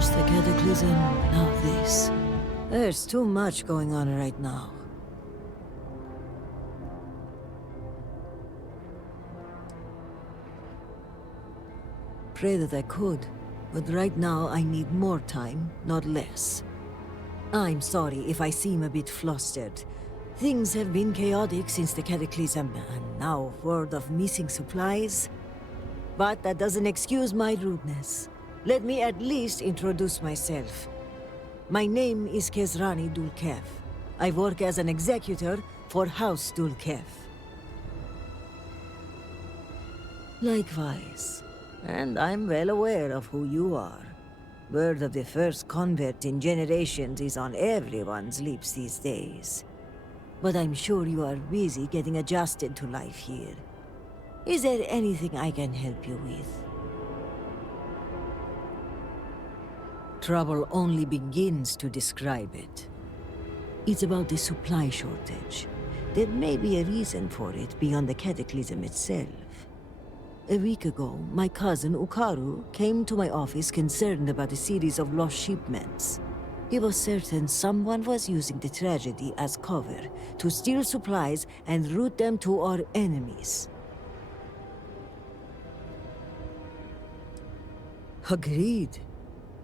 First the cataclysm, now this. There's too much going on right now. Pray that I could, but right now I need more time, not less. I'm sorry if I seem a bit flustered. Things have been chaotic since the cataclysm, and now word of missing supplies. But that doesn't excuse my rudeness. Let me at least introduce myself. My name is Kezrani Dulkev. I work as an executor for House Dulkev. Likewise. And I'm well aware of who you are. Word of the first convert in generations is on everyone's lips these days. But I'm sure you are busy getting adjusted to life here. Is there anything I can help you with? Trouble only begins to describe it. It's about the supply shortage. There may be a reason for it beyond the cataclysm itself. A week ago, my cousin Ukaru came to my office concerned about a series of lost shipments. He was certain someone was using the tragedy as cover to steal supplies and route them to our enemies. Agreed.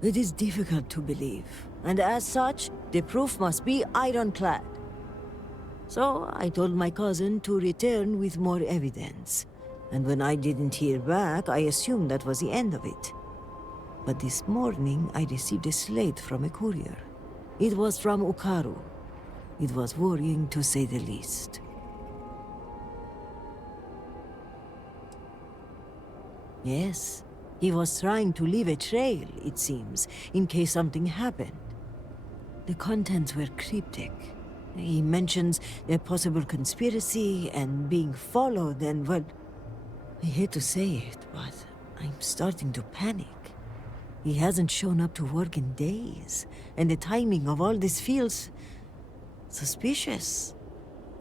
It is difficult to believe, and as such, the proof must be ironclad. So I told my cousin to return with more evidence. And when I didn't hear back, I assumed that was the end of it. But this morning, I received a slate from a courier. It was from Ukaru. It was worrying, to say the least. Yes, he was trying to leave a trail, it seems, in case something happened. The contents were cryptic. He mentions a possible conspiracy and being followed and, well, I hate to say it, but I'm starting to panic. He hasn't shown up to work in days, and the timing of all this feels suspicious.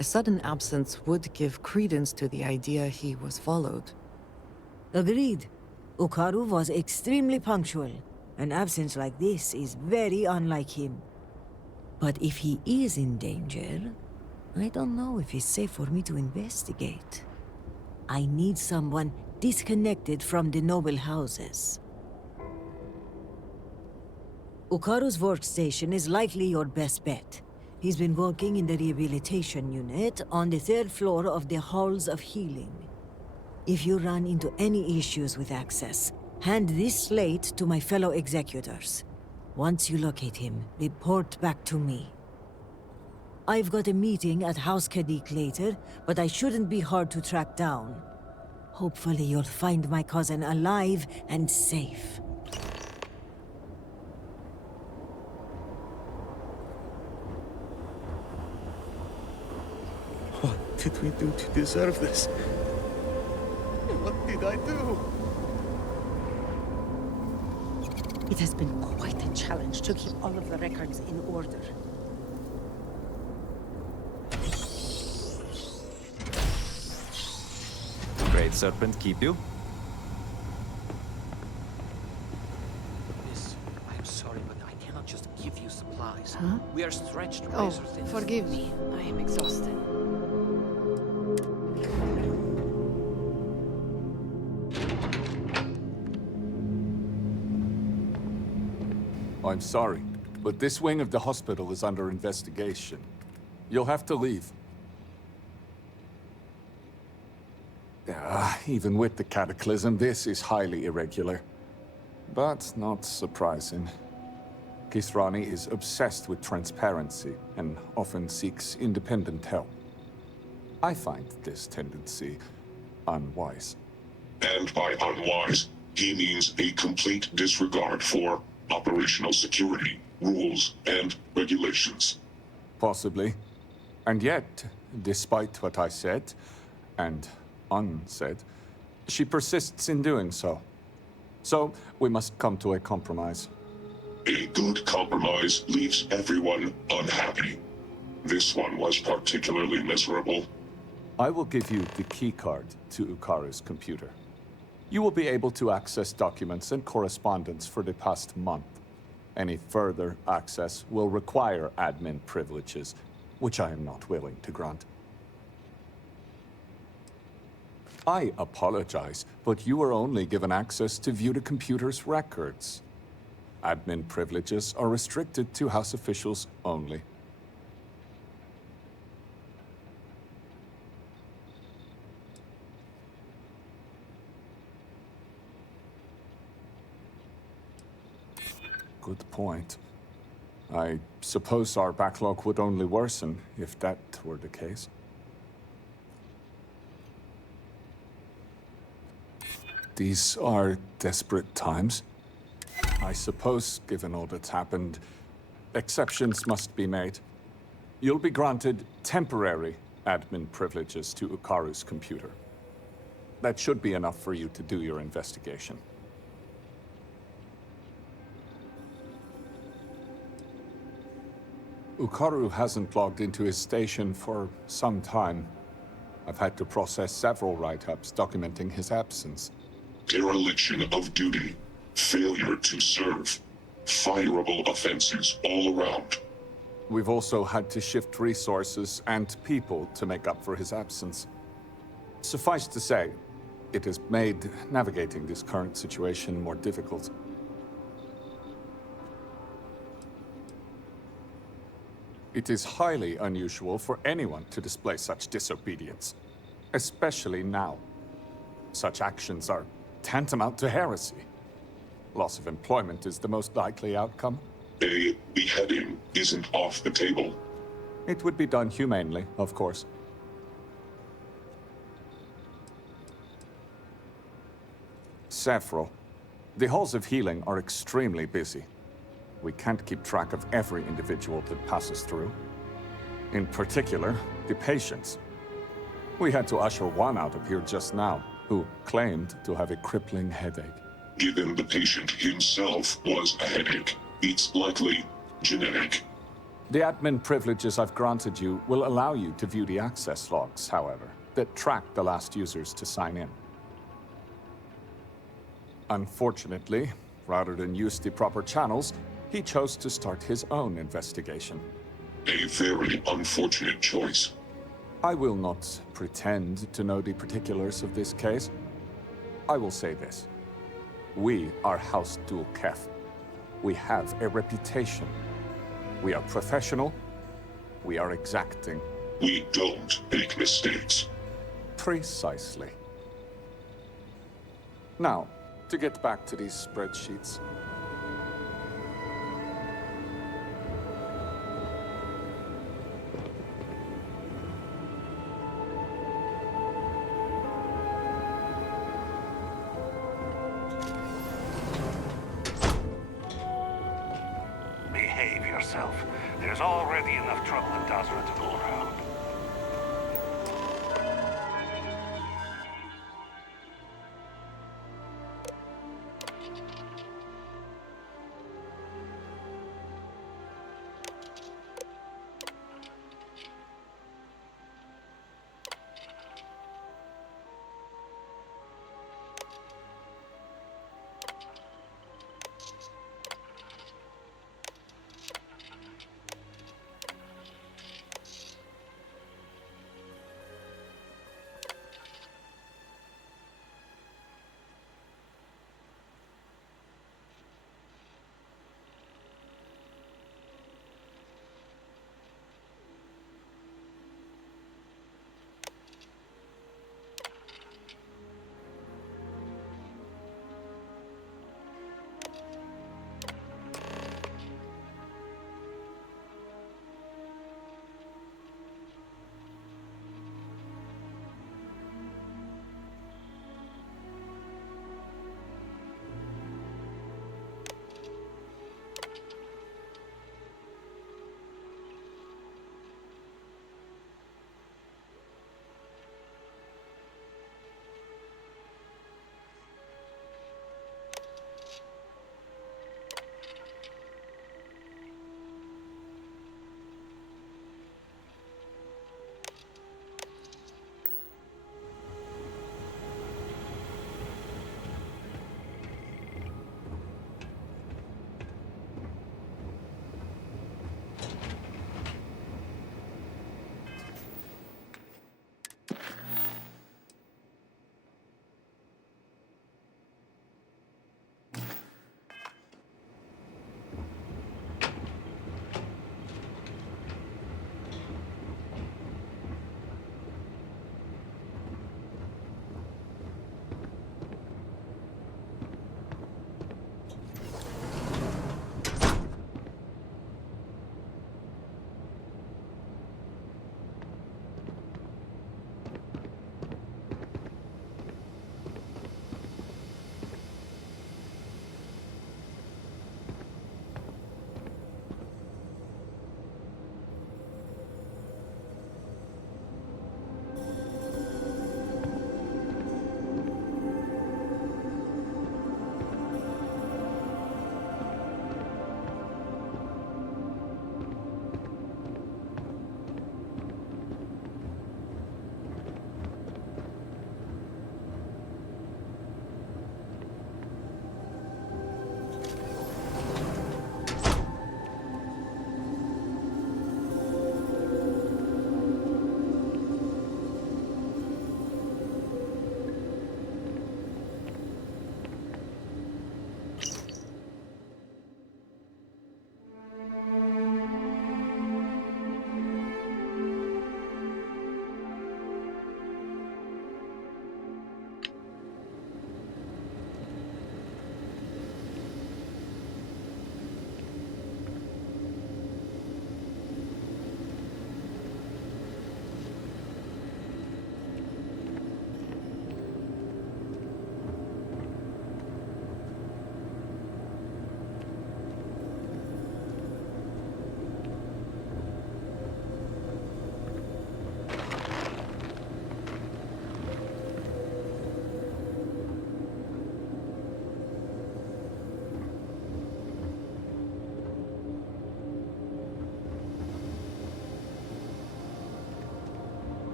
A sudden absence would give credence to the idea he was followed. Agreed. Ukaru was extremely punctual. An absence like this is very unlike him. But if he is in danger, I don't know if it's safe for me to investigate. I need someone disconnected from the noble houses. Ukaru's workstation is likely your best bet. He's been working in the rehabilitation unit on the 3rd floor of the Halls of Healing. If you run into any issues with access, hand this slate to my fellow executors. Once you locate him, report back to me. I've got a meeting at House Kadik later, but I shouldn't be hard to track down. Hopefully you'll find my cousin alive and safe. What did we do to deserve this? What did I do? It has been quite a challenge to keep all of the records in order. Great Serpent keep you? Miss, I'm sorry, but I cannot just give you supplies. Huh? We are stretched Oh, razor thin. forgive me. I am exhausted. I'm sorry, but this wing of the hospital is under investigation. You'll have to leave. Even with the cataclysm, this is highly irregular. But not surprising. Kisrani is obsessed with transparency and often seeks independent help. I find this tendency unwise. And by unwise, he means a complete disregard for operational security, rules, and regulations. Possibly. And yet, despite what I said, and unsaid, she persists in doing so. So, we must come to a compromise. A good compromise leaves everyone unhappy. This one was particularly miserable. I will give you the keycard to Ukaru's computer. You will be able to access documents and correspondence for the past month. Any further access will require admin privileges, which I am not willing to grant. I apologize, but you were only given access to view the computer's records. Admin privileges are restricted to House officials only. Good point. I suppose our backlog would only worsen if that were the case. These are desperate times. I suppose, given all that's happened, exceptions must be made. You'll be granted temporary admin privileges to Ukaru's computer. That should be enough for you to do your investigation. Ukaru hasn't logged into his station for some time. I've had to process several write-ups documenting his absence. Dereliction of duty, failure to serve, fireable offenses all around. We've also had to shift resources and people to make up for his absence. Suffice to say, it has made navigating this current situation more difficult. It is highly unusual for anyone to display such disobedience, especially now. Such actions are tantamount to heresy. Loss of employment is the most likely outcome. A beheading isn't off the table. It would be done humanely, of course. Several. The halls of healing are extremely busy. We can't keep track of every individual that passes through. In particular, the patients. We had to usher one out of here just now, who claimed to have a crippling headache. Given the patient himself was a headache, it's likely genetic. The admin privileges I've granted you will allow you to view the access logs, however, that track the last users to sign in. Unfortunately, rather than use the proper channels, he chose to start his own investigation. A very unfortunate choice. I will not pretend to know the particulars of this case. I will say this. We are House Dul Kef. We have a reputation. We are professional. We are exacting. We don't make mistakes. Precisely. Now, to get back to these spreadsheets. Behave yourself. There's already enough trouble in Dazra to go around.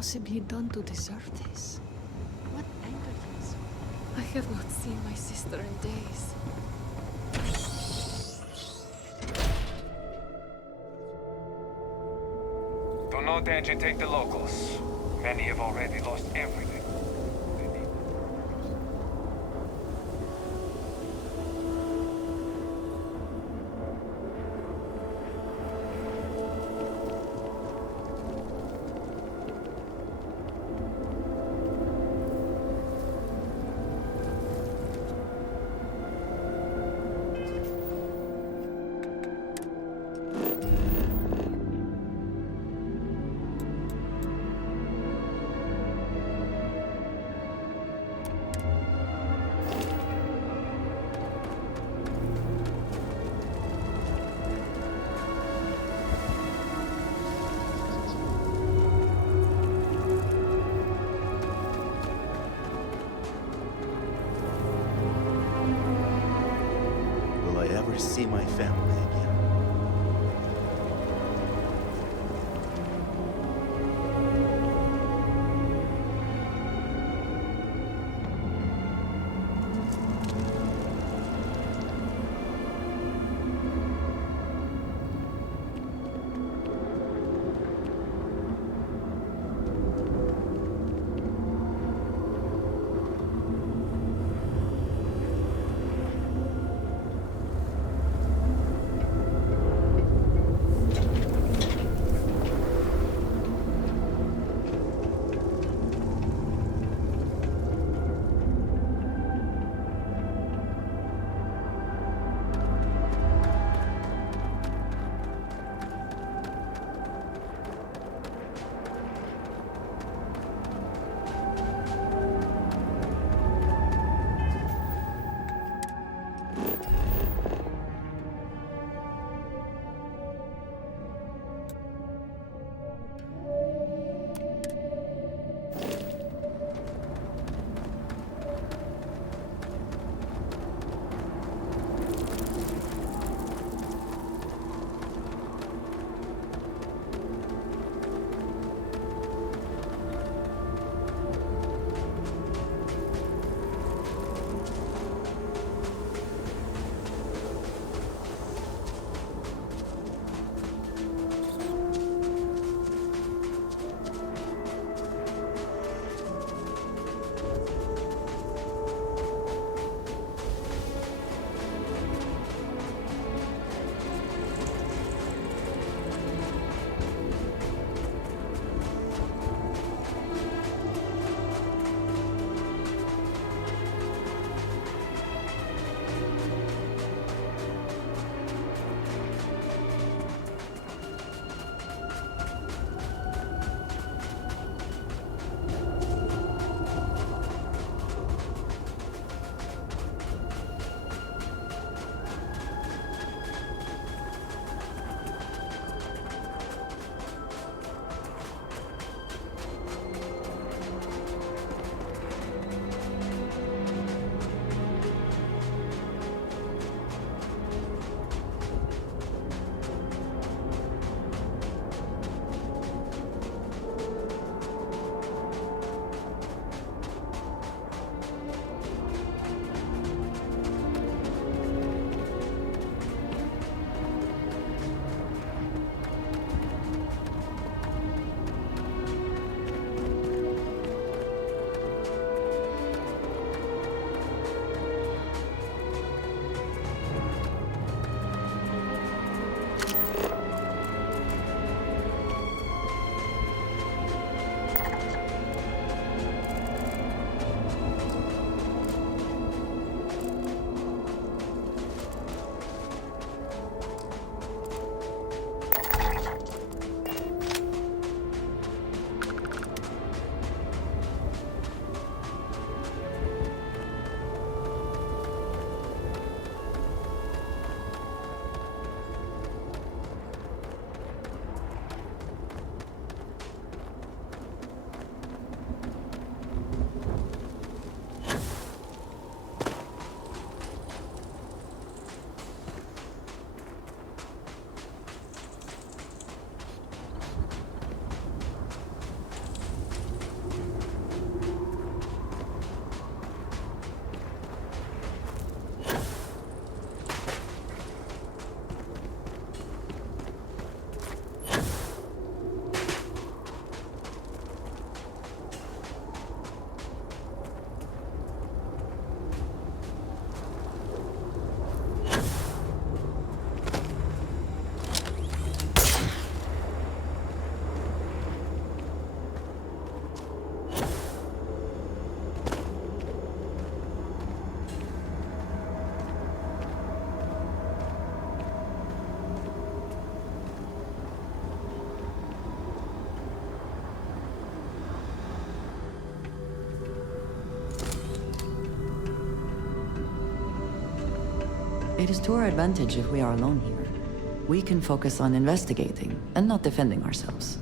possibly done to deserve this? What angered him so? I have not seen my sister in days. Do not agitate the locals. Many have already lost everything. Will I ever see my family again? It is to our advantage if we are alone here. We can focus on investigating and not defending ourselves.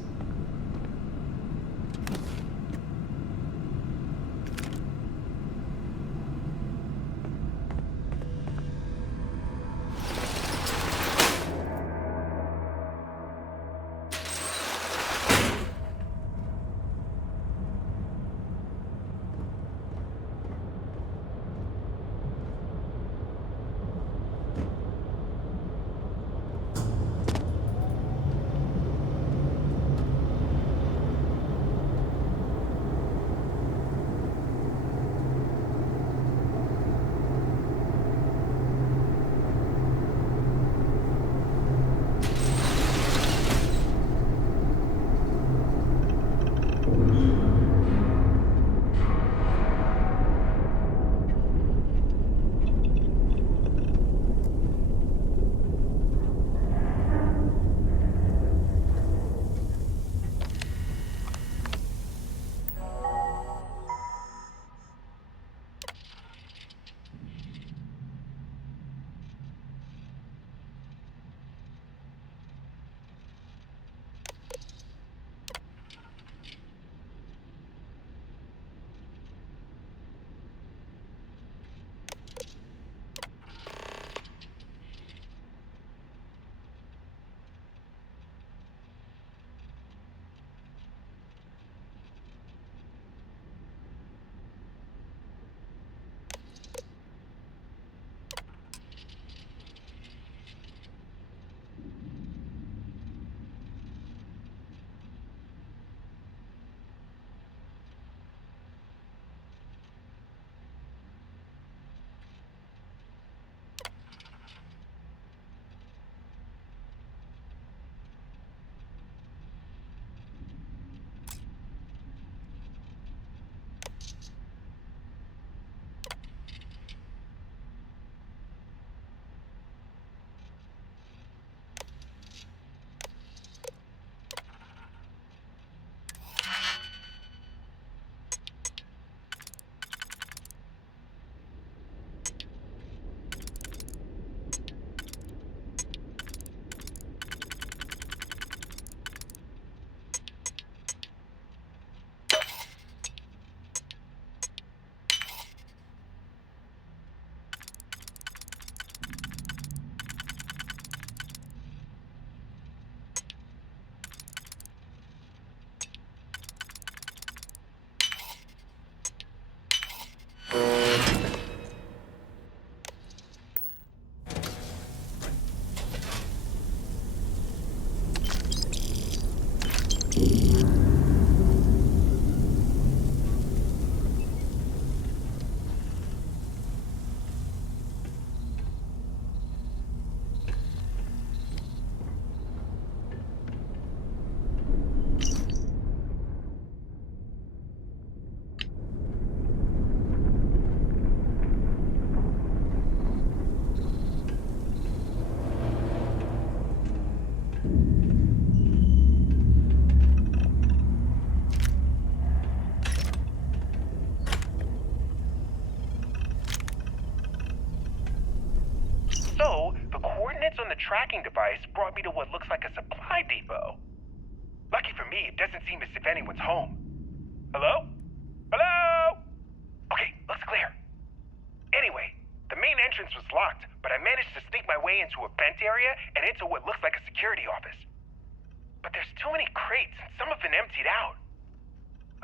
So, the coordinates on the tracking device brought me to what looks like a supply depot. Lucky for me, it doesn't seem as if anyone's home. Hello? Hello? Okay, looks clear. Anyway, the main entrance was locked, but I managed to sneak my way into a vent area and into what looks like a security office. But there's too many crates and some have been emptied out.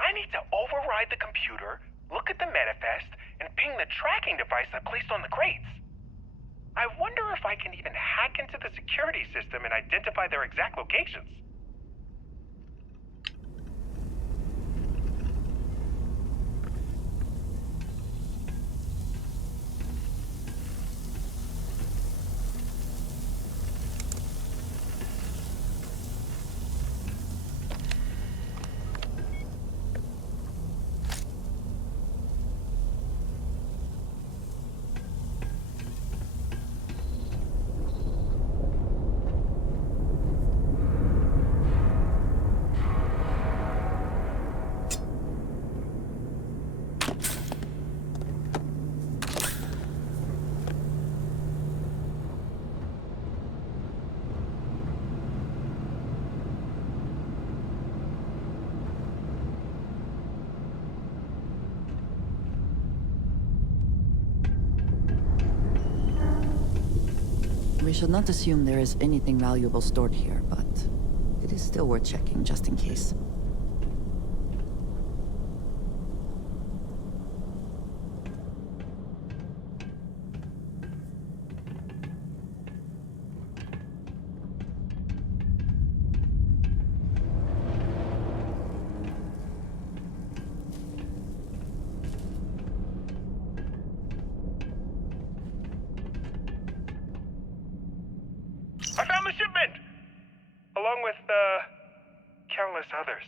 I need to override the computer, look at the manifest, and ping the tracking device I placed on the crates. I wonder if I can even hack into the security system and identify their exact locations. should not assume there is anything valuable stored here, but it is still worth checking just in case. I found the shipment! Along with, countless others.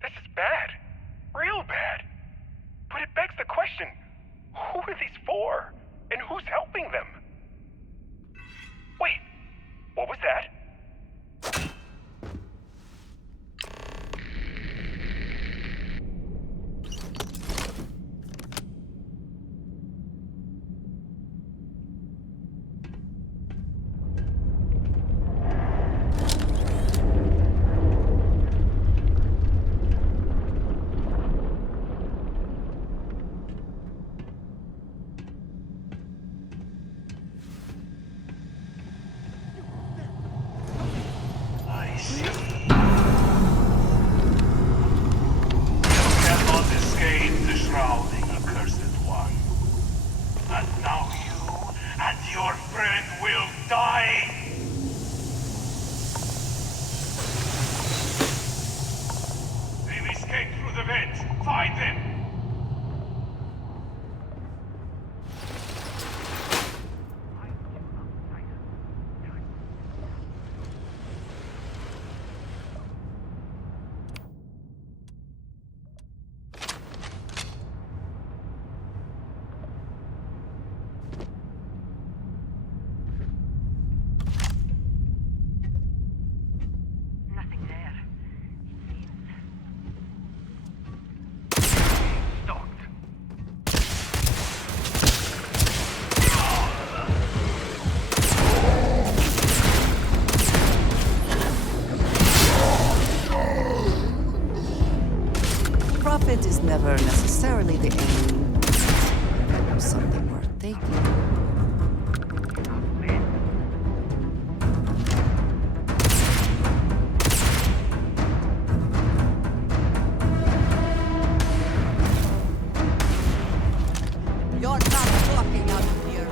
This is bad. Real bad. But it begs the question, who are these for? And who's helping them? Wait, what was that? Cannot escape the shrouding, accursed one. And now you and your friend will die! They've escaped through the vent! Find them! Nothing there. Profit is never necessarily the aim. Something worth taking. You're not walking out of here.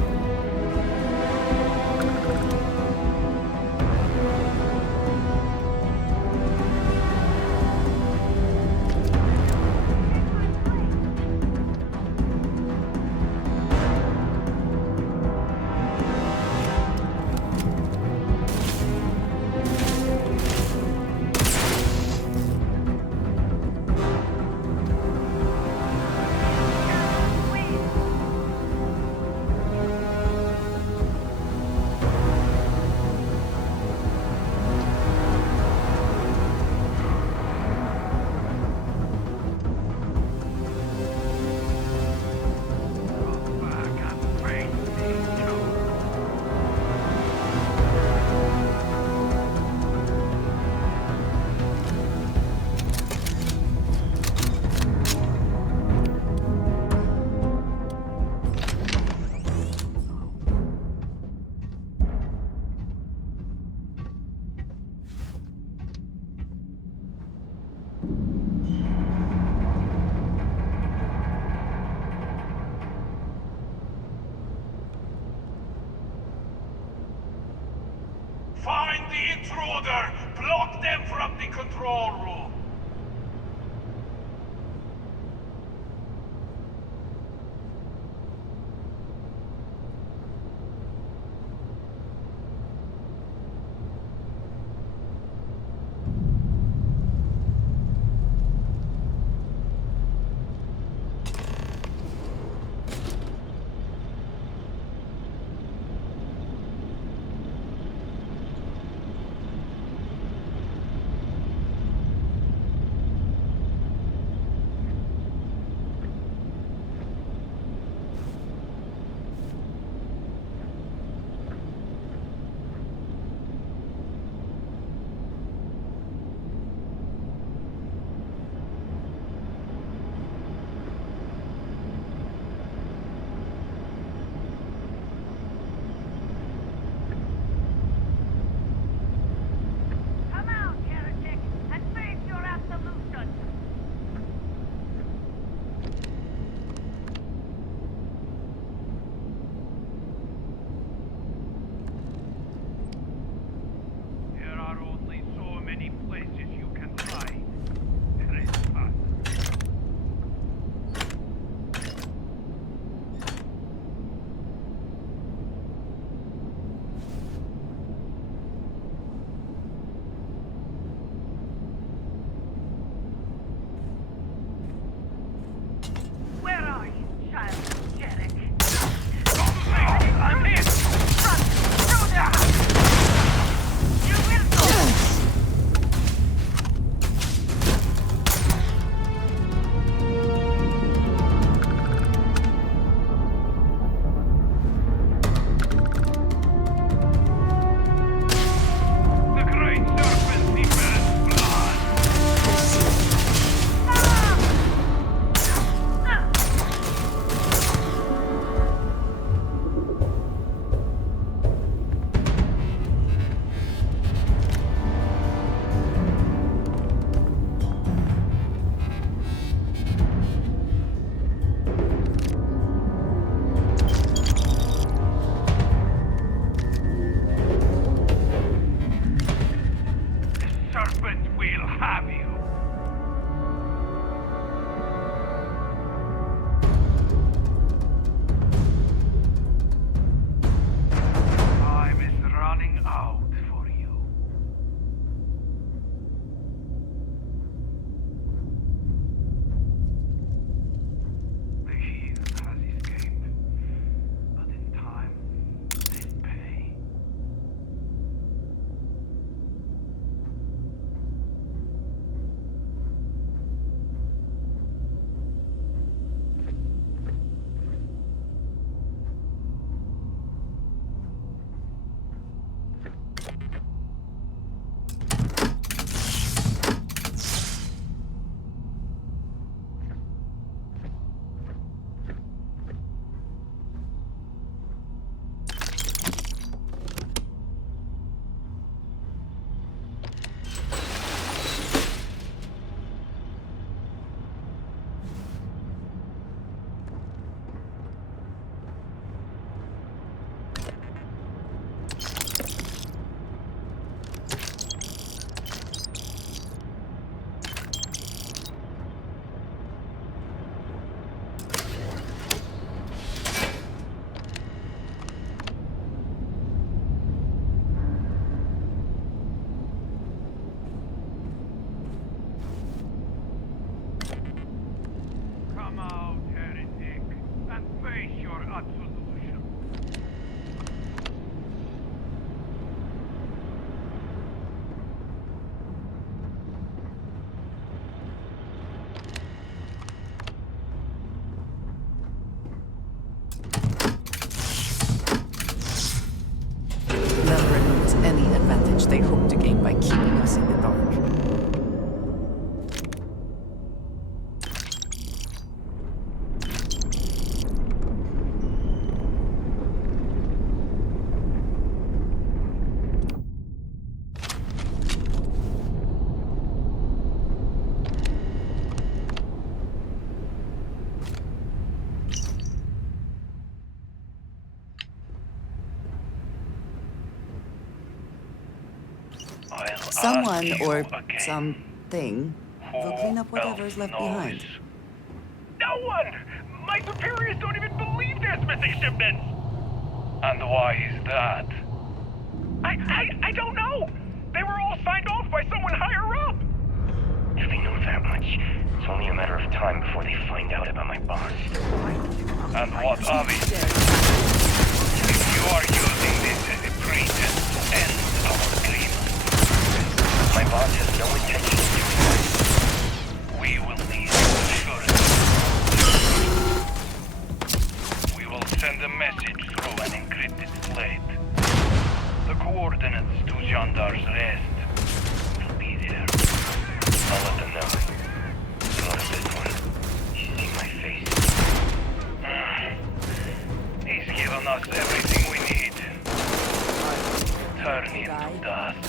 Find the intruder! Block them from the control room! That removes any advantage they hope to gain by keeping us in the dark. Someone or something will clean up whatever's left behind. No one! My superiors don't even believe there's missing shipments! And why is that? I don't know! They were all signed off by someone higher up! If they know that much, it's only a matter of time before they find out about my boss. And what of it? If you are using this as a pretext to end our agreement, My boss has no intention of doing that. we will need assurance. We will send a message through an encrypted slate. The coordinates to Gendar's rest will be there. I'll let them know. Not of this one. He's seen my face. He's given us everything we need. Turn him to dust.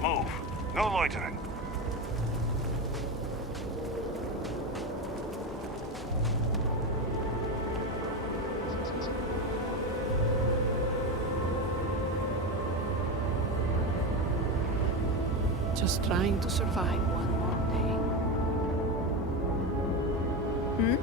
Move. No loitering. Just trying to survive one more day. Hmm?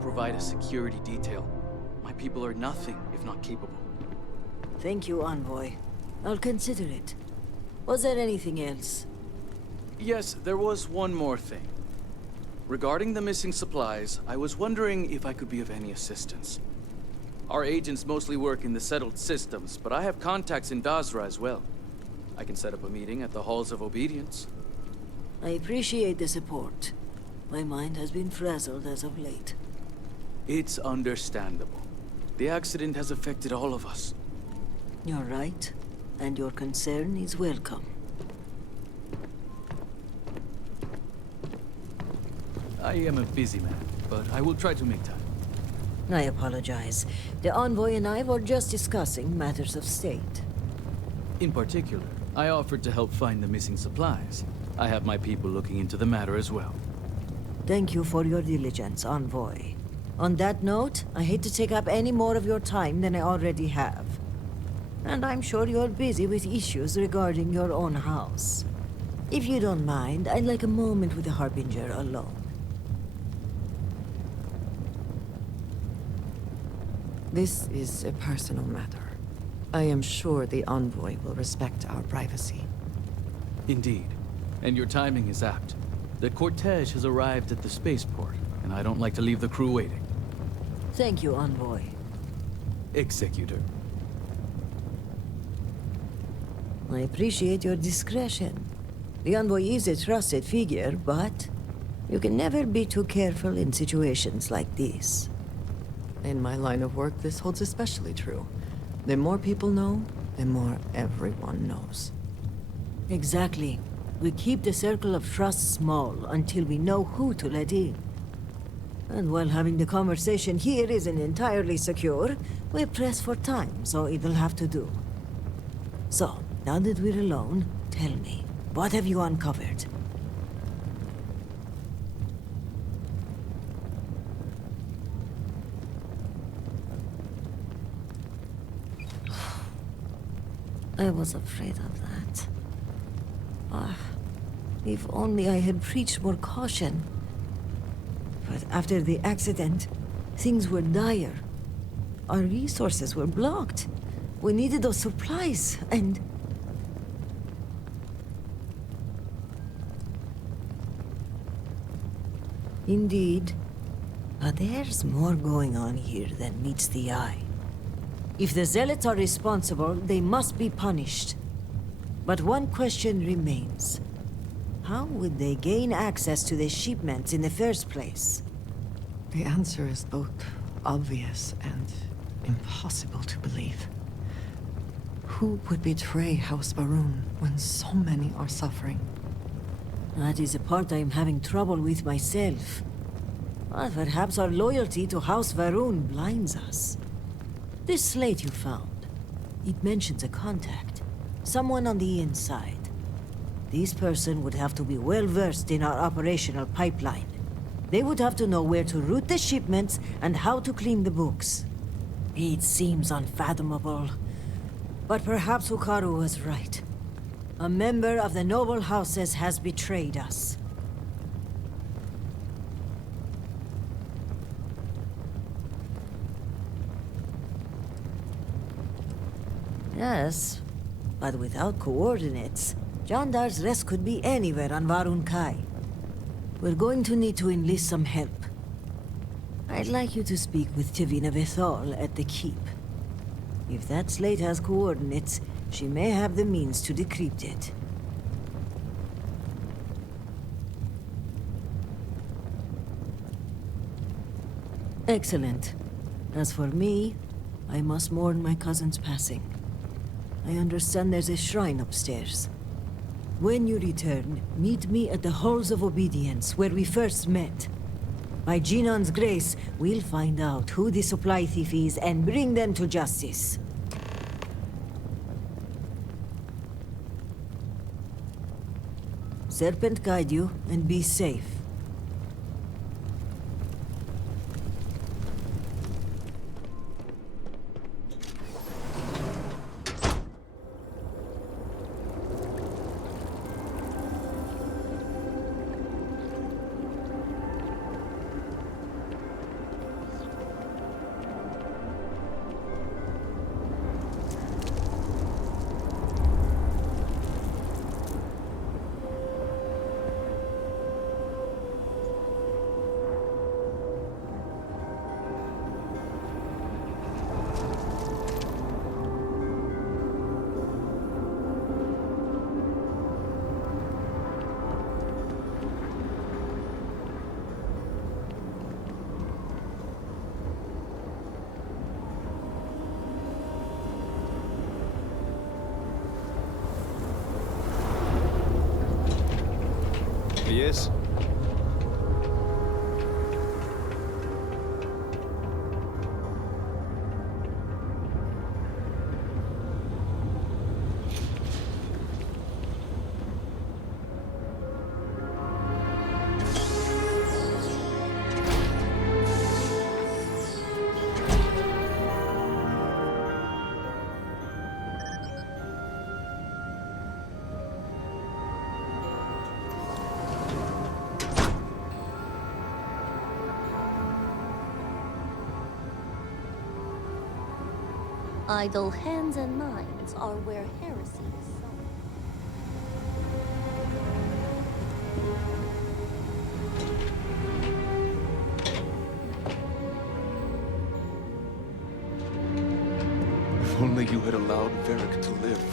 Provide a security detail. My people are nothing if not capable. Thank you, Envoy. I'll consider it. Was there anything else? Yes, there was one more thing. Regarding the missing supplies, I was wondering if I could be of any assistance. Our agents mostly work in the settled systems, but I have contacts in Basra as well. I can set up a meeting at the Halls of Obedience. I appreciate the support. My mind has been frazzled as of late. It's understandable. The accident has affected all of us. You're right, and your concern is welcome. I am a busy man, but I will try to make time. I apologize. The Envoy and I were just discussing matters of state. In particular, I offered to help find the missing supplies. I have my people looking into the matter as well. Thank you for your diligence, Envoy. On that note, I hate to take up any more of your time than I already have. And I'm sure you're busy with issues regarding your own house. If you don't mind, I'd like a moment with the Harbinger alone. This is a personal matter. I am sure the Envoy will respect our privacy. Indeed. And your timing is apt. The cortege has arrived at the spaceport, and I don't like to leave the crew waiting. Thank you, Envoy. Executor. I appreciate your discretion. The Envoy is a trusted figure, but you can never be too careful in situations like this. In my line of work, this holds especially true. The more people know, the more everyone knows. Exactly. We keep the circle of trust small until we know who to let in. And while having the conversation here isn't entirely secure, we're pressed for time, so it'll have to do. So, now that we're alone, tell me, what have you uncovered? I was afraid of that. If only I had preached more caution. But after the accident, things were dire. Our resources were blocked. We needed those supplies, and... Indeed. But there's more going on here than meets the eye. If the Zealots are responsible, they must be punished. But one question remains. How would they gain access to the shipments in the first place? The answer is both obvious and impossible to believe. Who would betray House Varun when so many are suffering? That is a part I'm having trouble with myself. But perhaps our loyalty to House Varun blinds us. This slate you found, it mentions a contact. Someone on the inside. This person would have to be well-versed in our operational pipeline. They would have to know where to route the shipments and how to clean the books. It seems unfathomable. But perhaps Hukaru was right. A member of the noble houses has betrayed us. Yes, but without coordinates, Jandar's rest could be anywhere on Varun Kai. We're going to need to enlist some help. I'd like you to speak with Tivina Vithal at the Keep. If that slate has coordinates, she may have the means to decrypt it. Excellent. As for me, I must mourn my cousin's passing. I understand there's a shrine upstairs. When you return, meet me at the Halls of Obedience, where we first met. By Genon's grace, we'll find out who the supply thief is and bring them to justice. Serpent guide you, and be safe. Yes? Idle hands and minds are where heresy is sown. If only you had allowed Varric to live.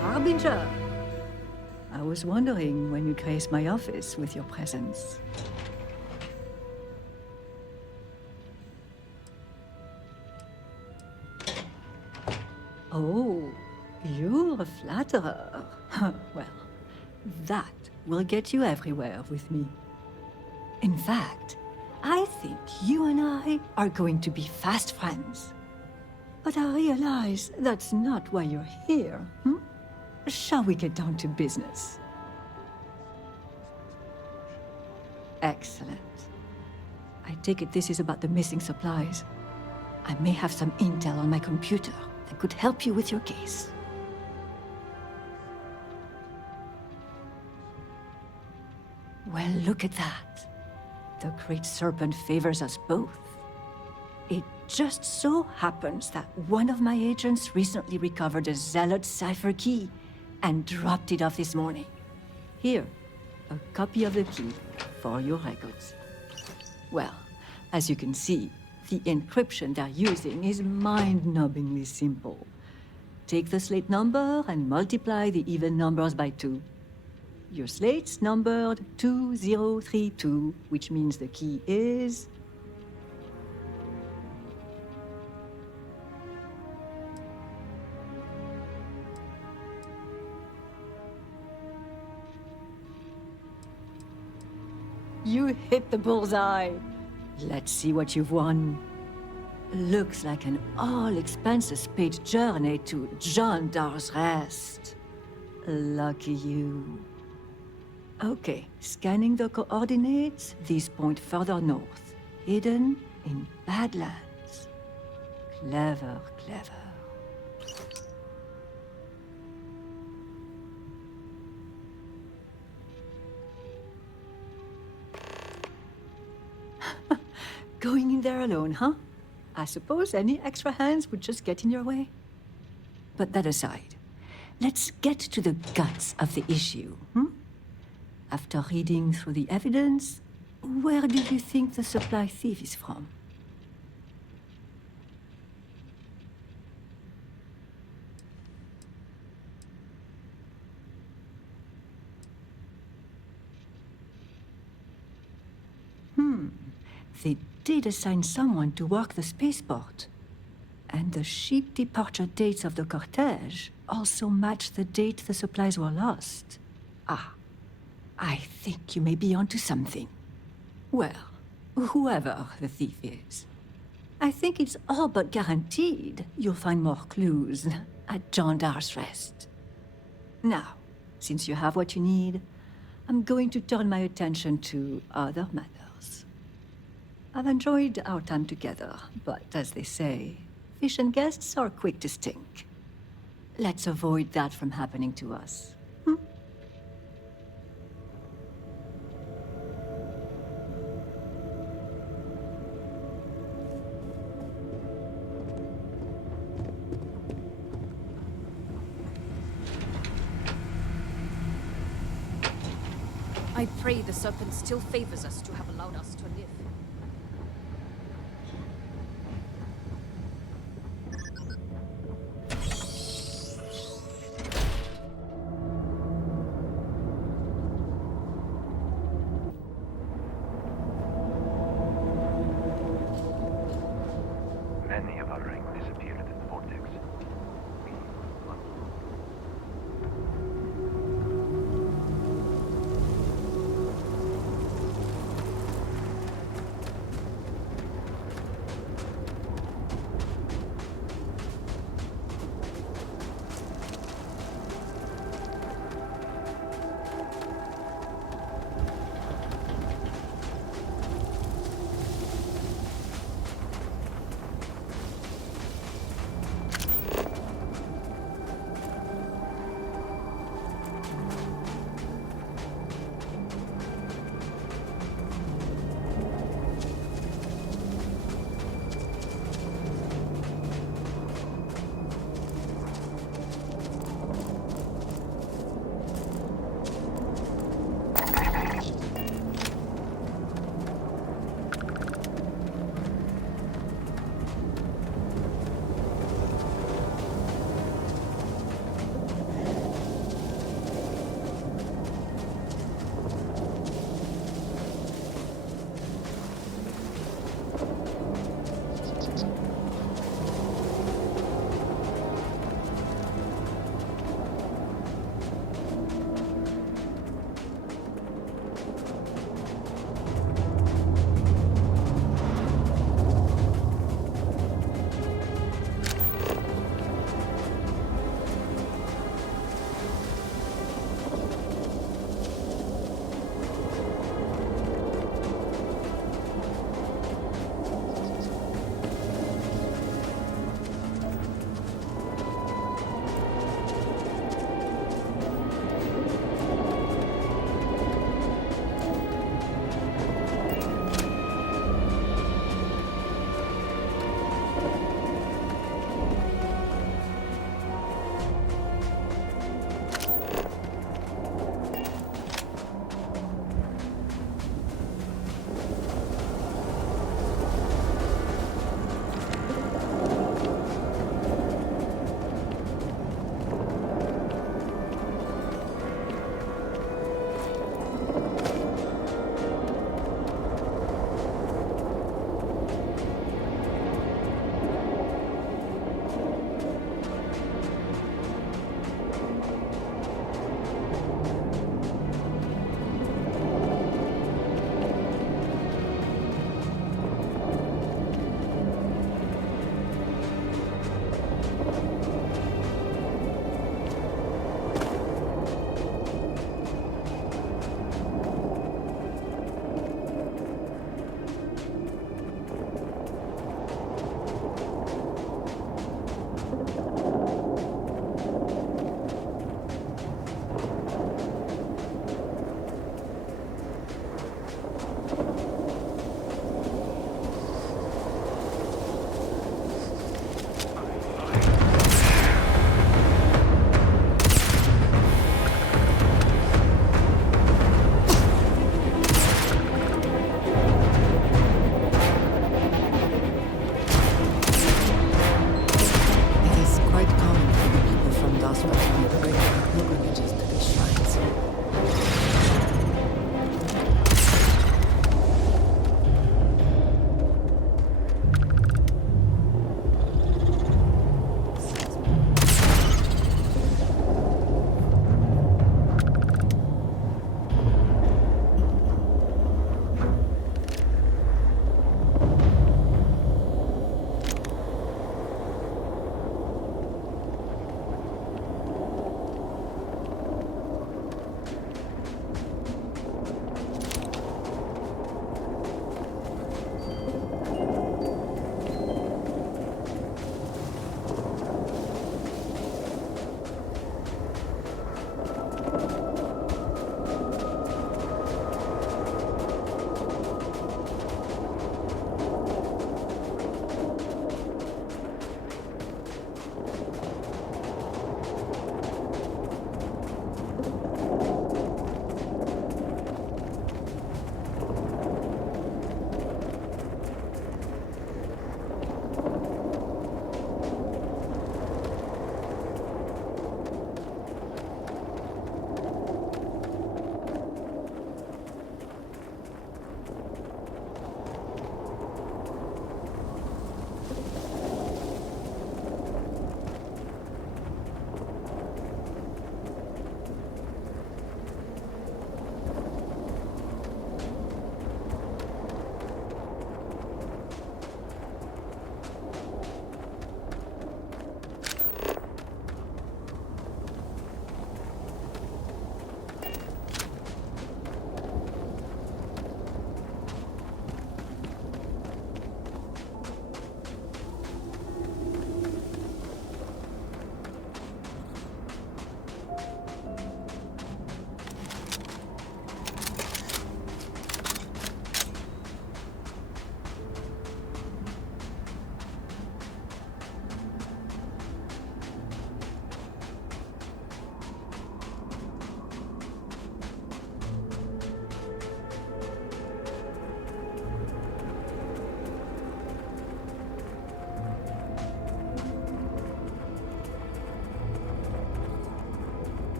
Harbinger! I was wondering when you'd grace my office with your presence. Oh, you're a flatterer. Well, that will get you everywhere with me. In fact, I think you and I are going to be fast friends. But I realize that's not why you're here, Shall we get down to business? Excellent. I take it this is about the missing supplies. I may have some intel on my computer that could help you with your case. Well, look at that. The Great Serpent favors us both. It just so happens that one of my agents recently recovered a Zealot cipher key and dropped it off this morning. Here, a copy of the key for your records. Well, as you can see, the encryption they're using is mind-numbingly simple. Take the slate number and multiply the even numbers by 2. Your slate's numbered 2032, which means the key is... You hit the bullseye. Let's see what you've won. Looks like an all-expenses-paid journey to John Dar's Rest. Lucky you. Okay, scanning the coordinates, these point further north, hidden in Badlands. Clever, clever. Going in there alone, huh? I suppose any extra hands would just get in your way. But that aside, let's get to the guts of the issue, After reading through the evidence, Where do you think the supply thief is from? They did assign someone to work the spaceport. And the ship departure dates of the cortege also match the date the supplies were lost. Ah, I think you may be onto something. Well, whoever the thief is, I think it's all but guaranteed you'll find more clues at John Dar's Rest. Now, since you have what you need, I'm going to turn my attention to other matters. I've enjoyed our time together, but as they say, fish and guests are quick to stink. Let's avoid that from happening to us. I pray the serpent still favors us to have allowed us to live. Many of our ring disappeared in the vortex.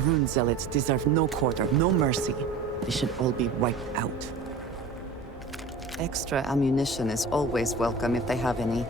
Varun zealots deserve no quarter, no mercy. They should all be wiped out. Extra ammunition is always welcome if they have any.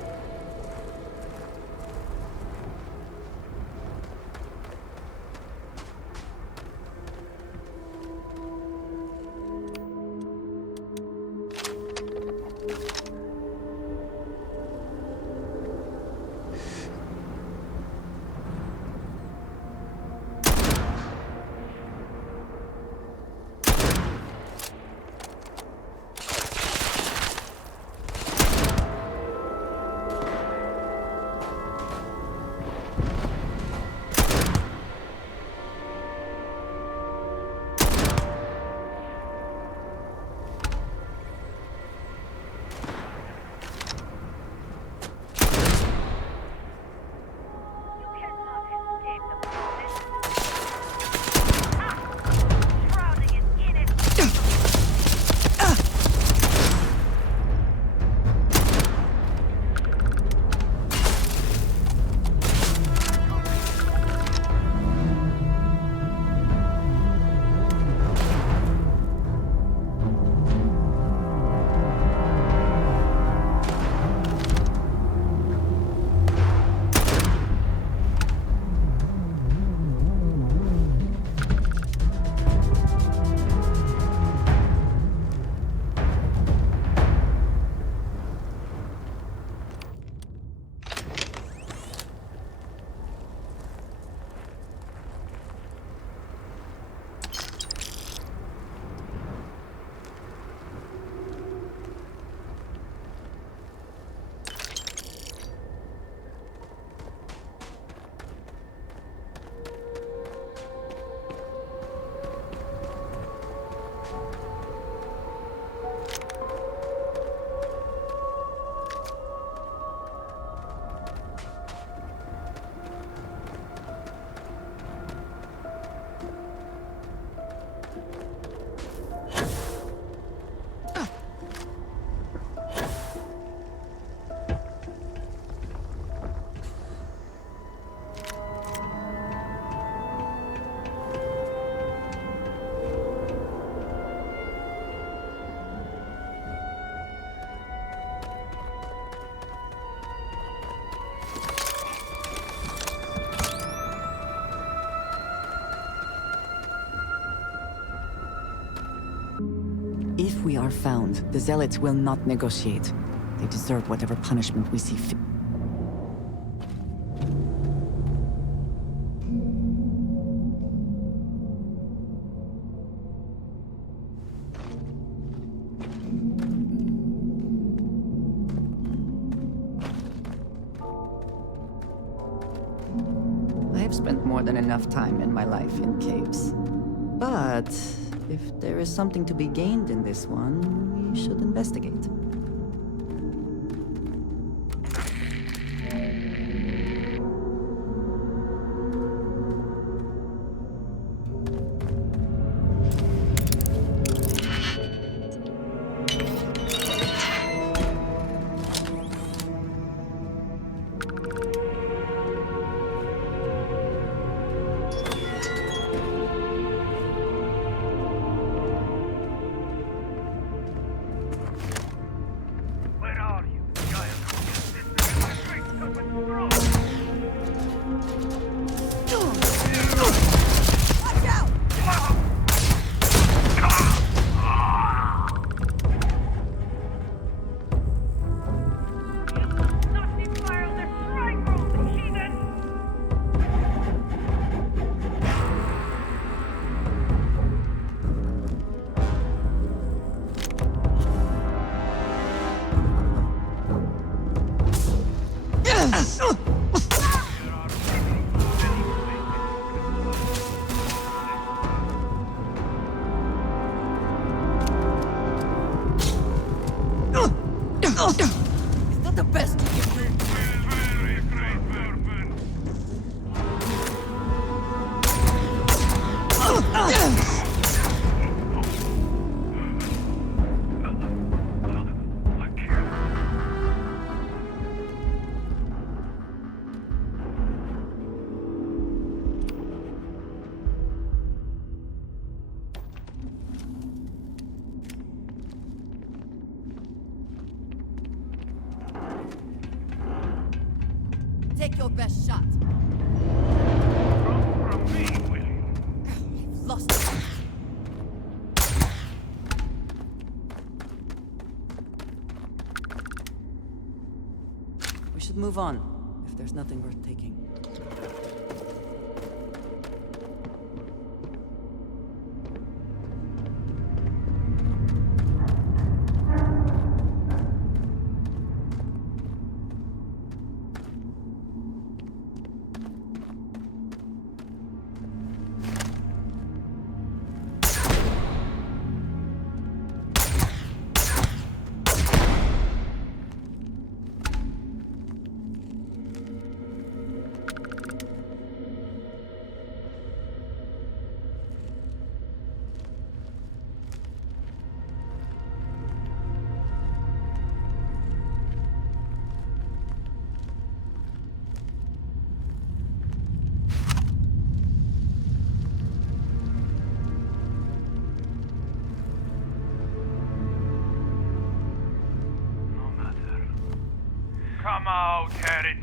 If we are found, the zealots will not negotiate. They deserve whatever punishment we see fit. I have spent more than enough time in my life in caves. But if there is something to be gained in this one, we should investigate. Is that the best you can do? Take your best shot. Run from me, will you? I've lost it. We should move on, if there's nothing worth taking. Come out, heretic!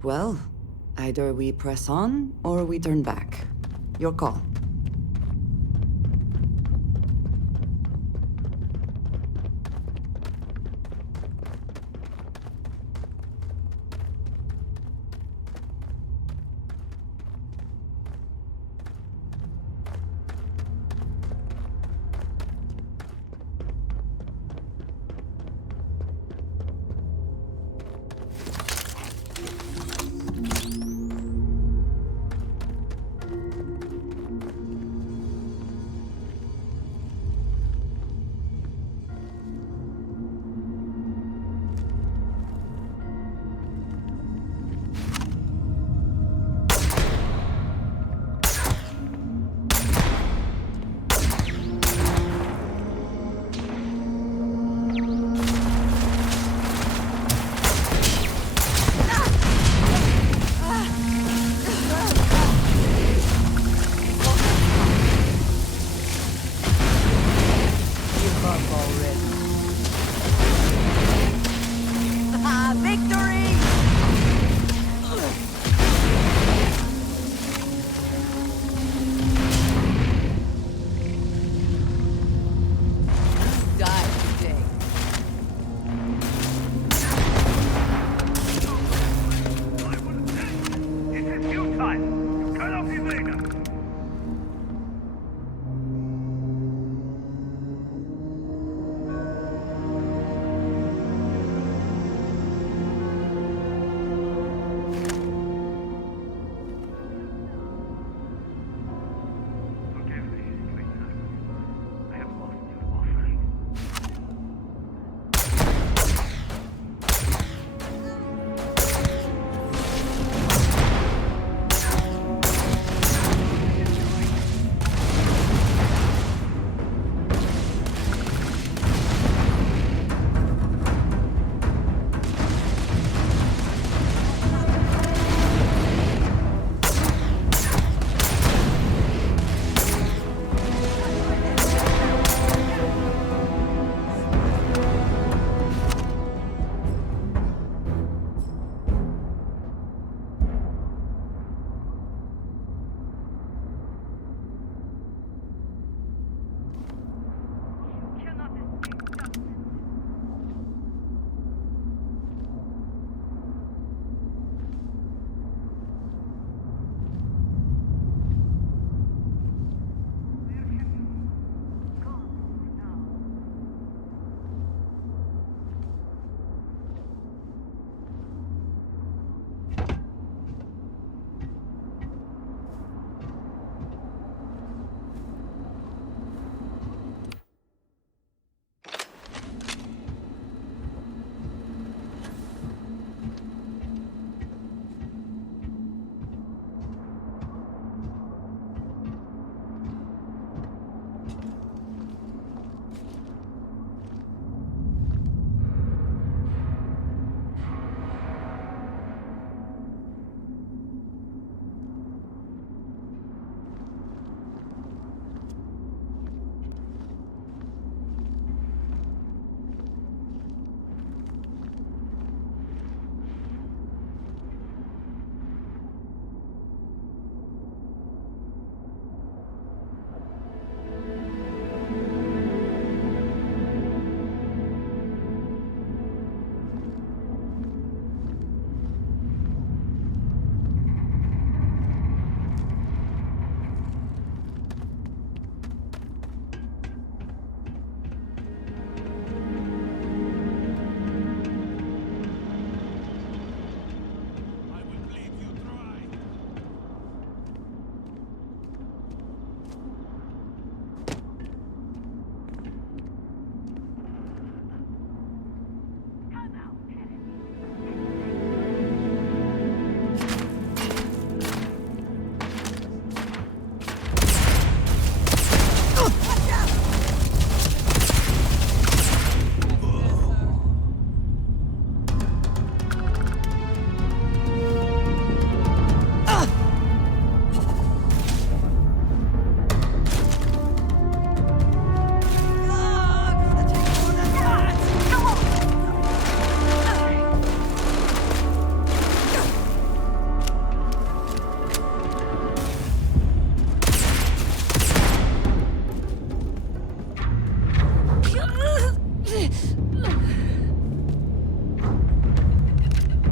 Well, either we press on or we turn back. Your call.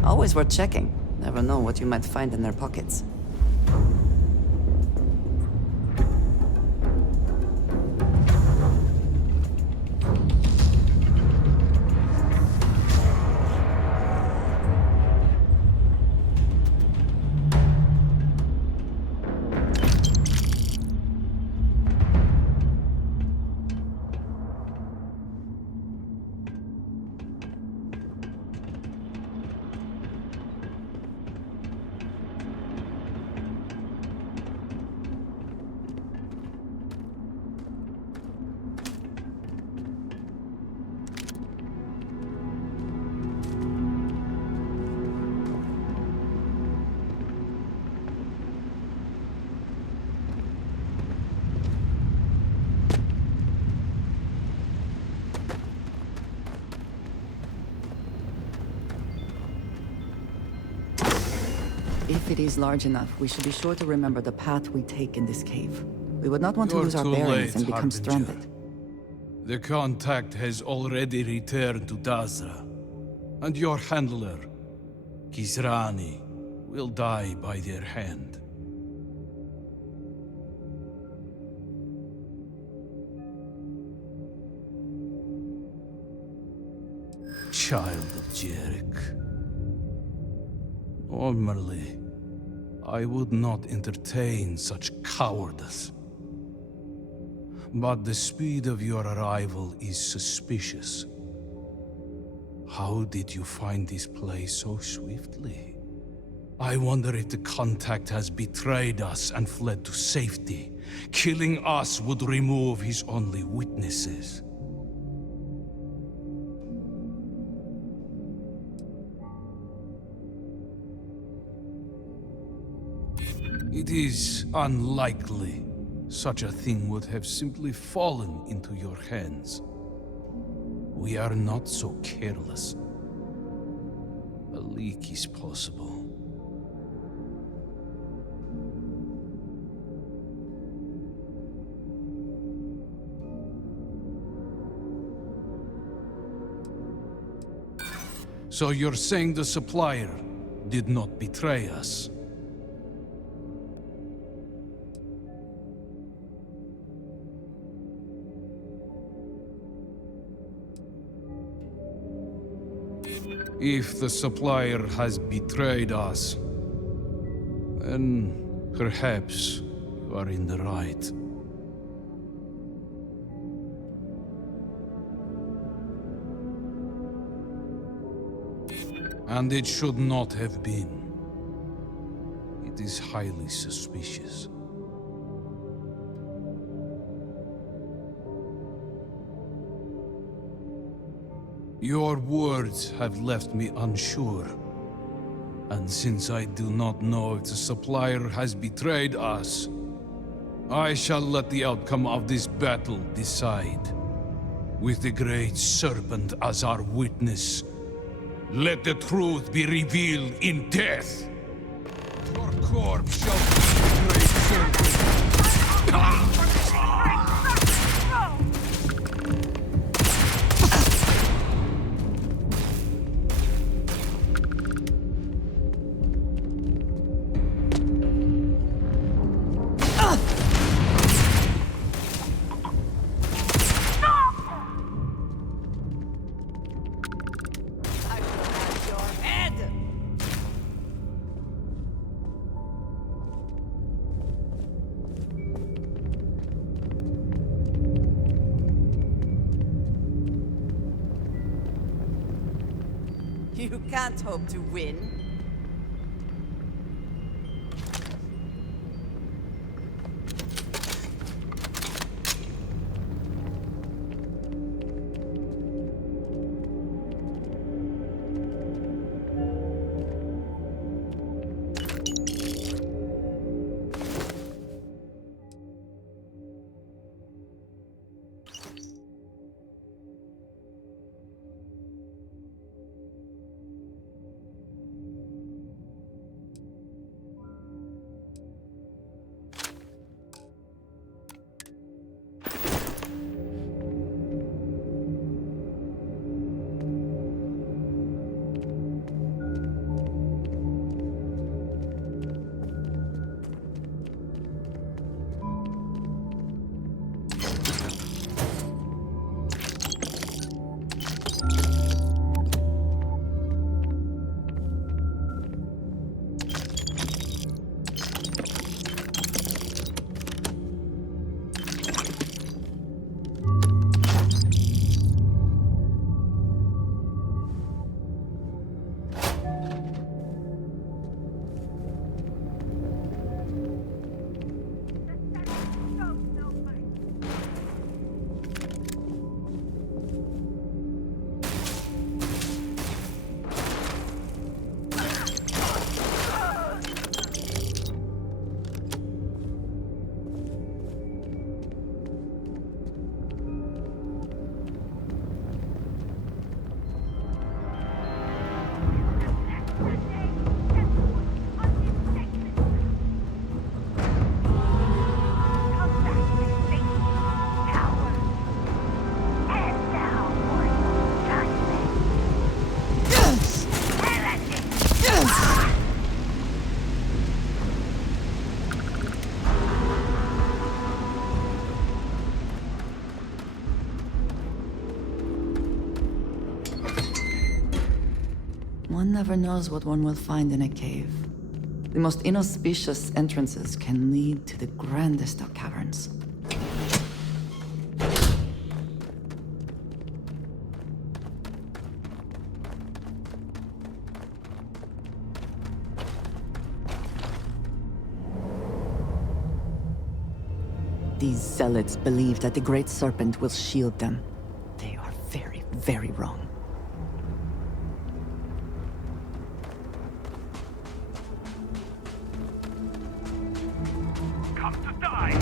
Always worth checking. Never know what you might find in their pockets. If it is large enough, we should be sure to remember the path we take in this cave. We would not want to You're lose our too bearings late, and become Harbinger. stranded. The contact has already returned to Dazra, and your handler, Kisrani, will die by their hand. Child of Jerick. Normally, I would not entertain such cowardice. But the speed of your arrival is suspicious. How did you find this place so swiftly? I wonder if the contact has betrayed us and fled to safety. Killing us would remove his only witnesses. It is unlikely such a thing would have simply fallen into your hands. We are not so careless. A leak is possible. So you're saying the supplier did not betray us? If the supplier has betrayed us, then perhaps you are in the right. And it should not have been. It is highly suspicious. Your words have left me unsure. And since I do not know if the supplier has betrayed us, I shall let the outcome of this battle decide. With the Great Serpent as our witness, let the truth be revealed in death. Your corpse shall be the Great Serpent. You can't hope to win. One never knows what one will find in a cave. The most inauspicious entrances can lead to the grandest of caverns. These zealots believe that the Great Serpent will shield them. They are very, very wrong. Come to die,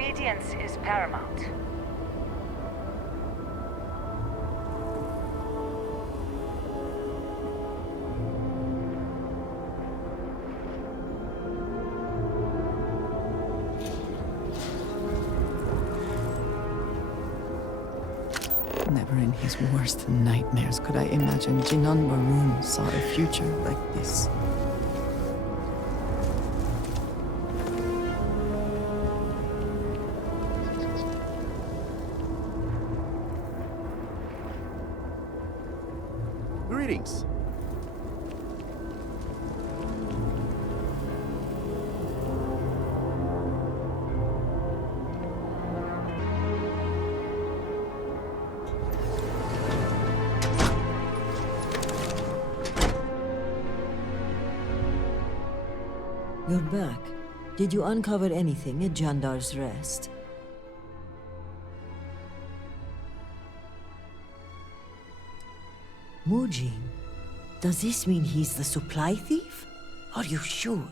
Obedience is paramount. Never in his worst nightmares could I imagine Jinan Maroon saw a future like this. Greetings. You're back. Did you uncover anything at Jandar's Rest? Mujin? Does this mean he's the supply thief? Are you sure?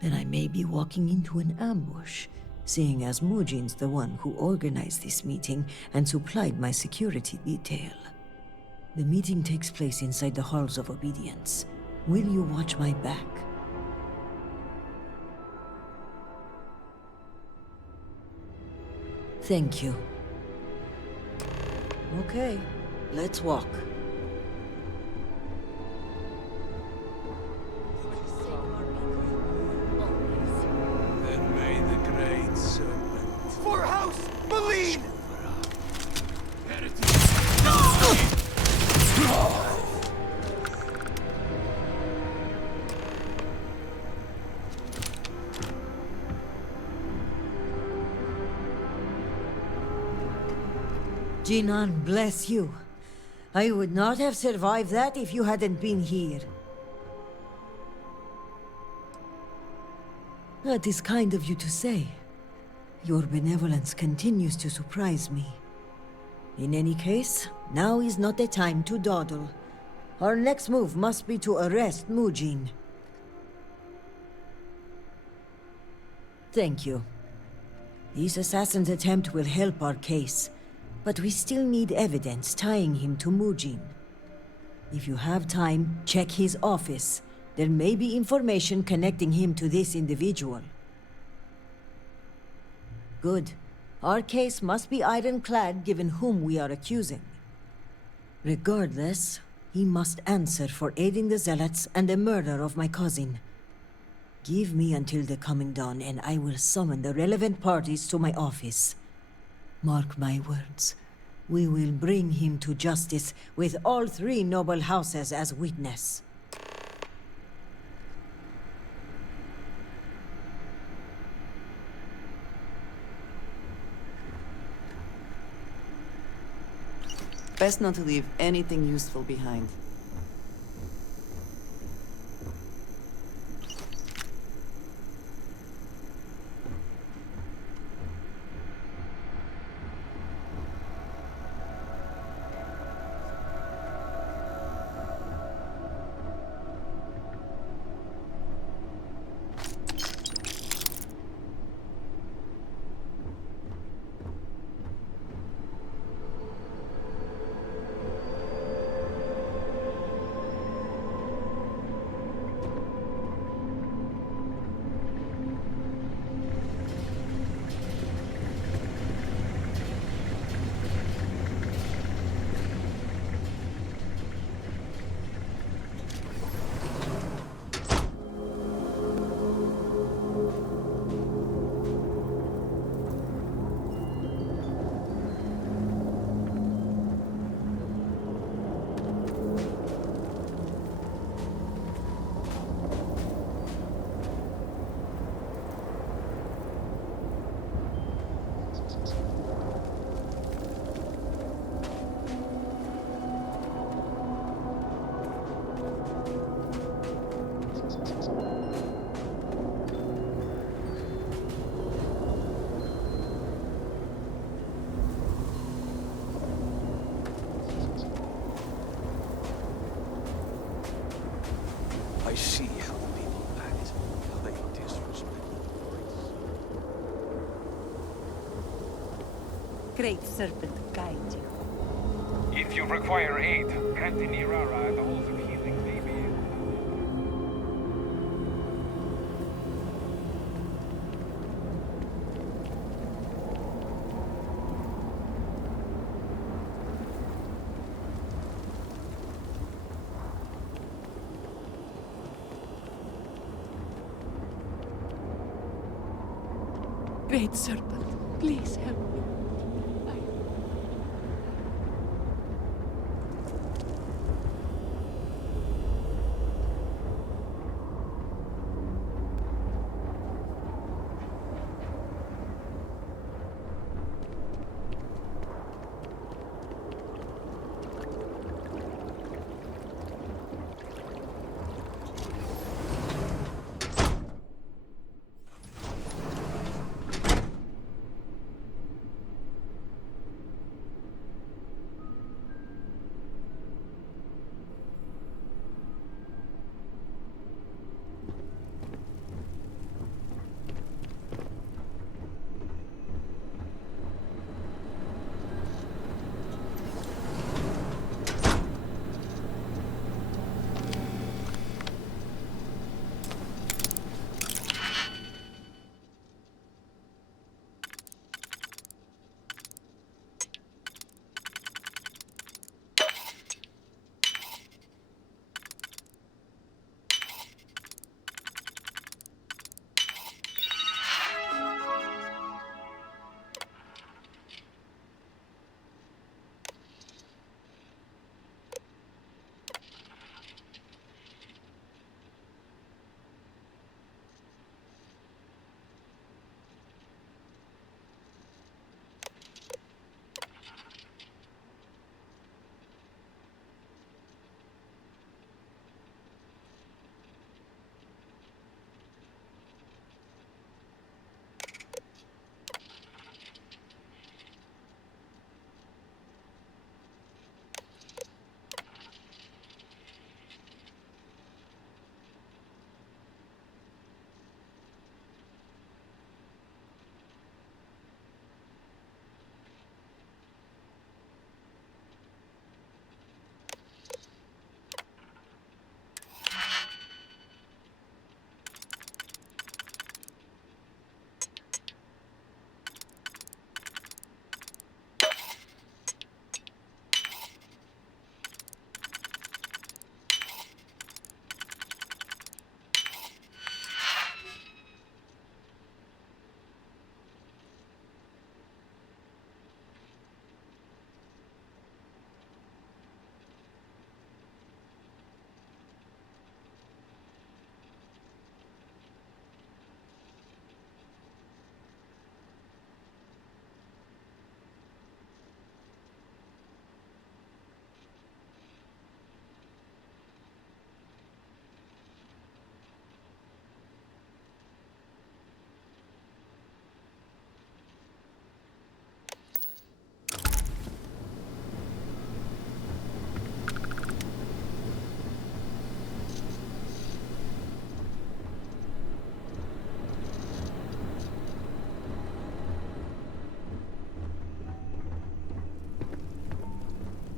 Then I may be walking into an ambush, seeing as Mujin's the one who organized this meeting and supplied my security detail. The meeting takes place inside the Halls of Obedience. Will you watch my back? Thank you. Okay, let's walk. Then may the great serpent... For House Believe! Jinan, bless you. I would not have survived that if you hadn't been here. That is kind of you to say. Your benevolence continues to surprise me. In any case, now is not the time to dawdle. Our next move must be to arrest Mujin. Thank you. This assassin's attempt will help our case, but we still need evidence tying him to Mujin. If you have time, check his office. There may be information connecting him to this individual. Good. Our case must be ironclad given whom we are accusing. Regardless, he must answer for aiding the Zealots and the murder of my cousin. Give me until the coming dawn and I will summon the relevant parties to my office. Mark my words. We will bring him to justice with all three noble houses as witness. Best not to leave anything useful behind. I see how the people act, how they disrespect the voice. Great Serpent guide you. If you require aid, Captain Irara at the Halls of Healing may be. Great Serpent, please help me.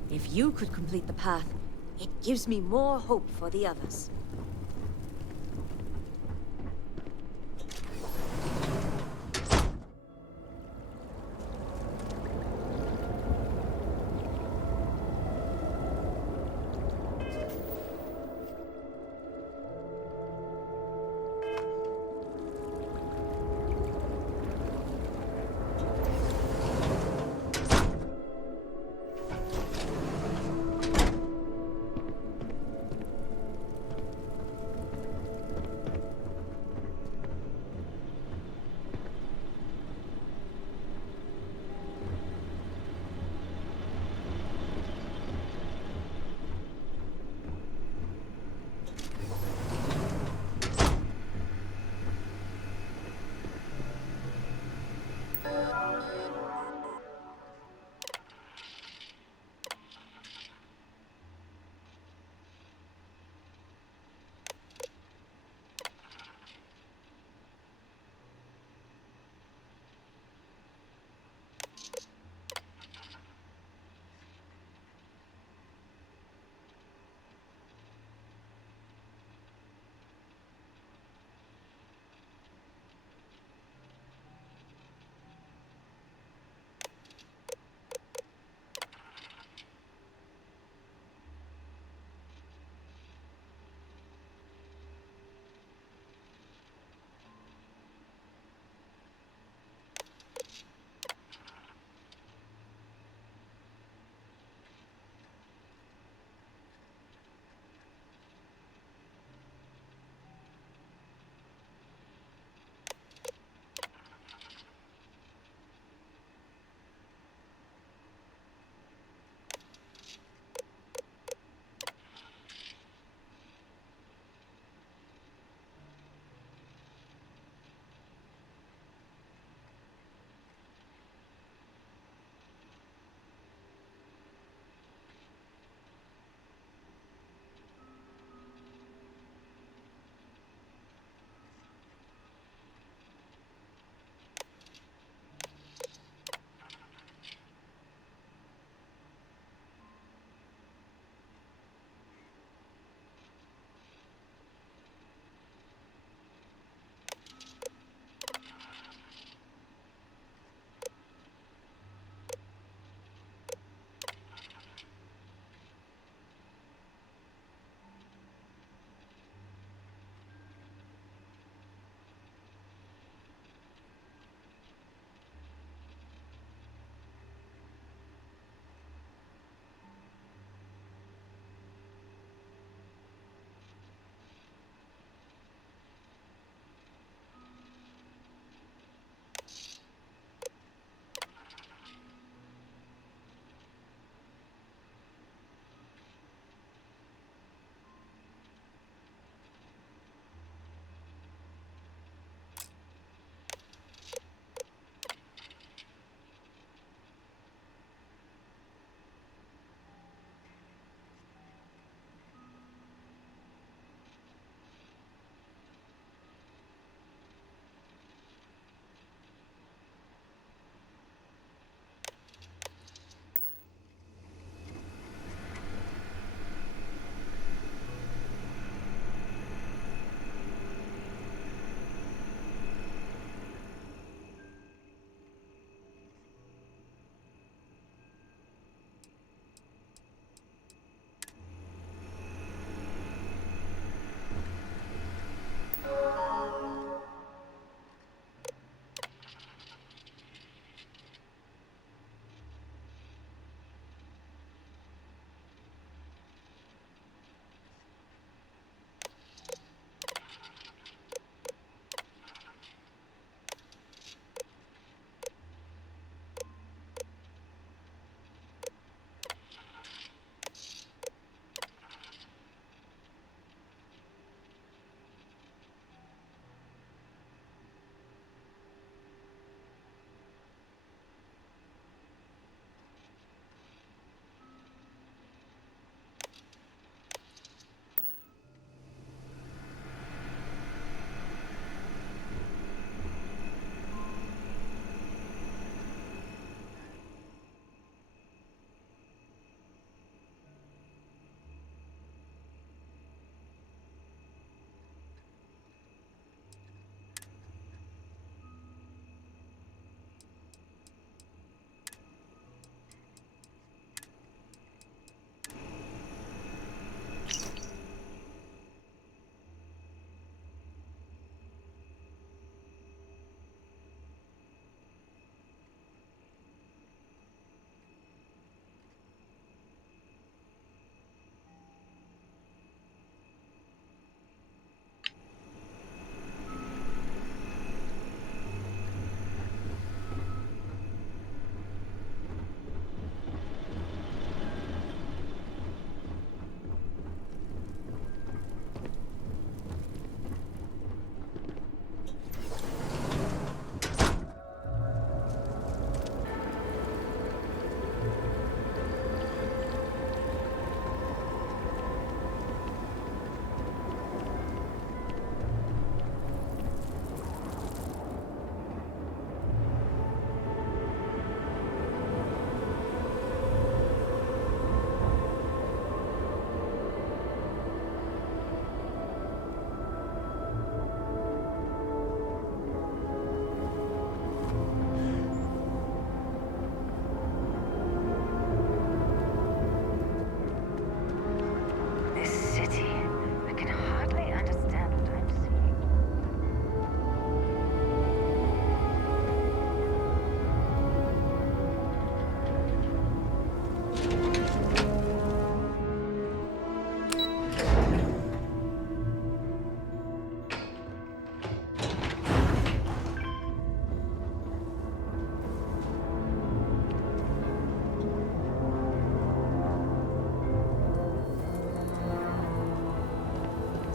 If you could complete the path, it gives me more hope for the others.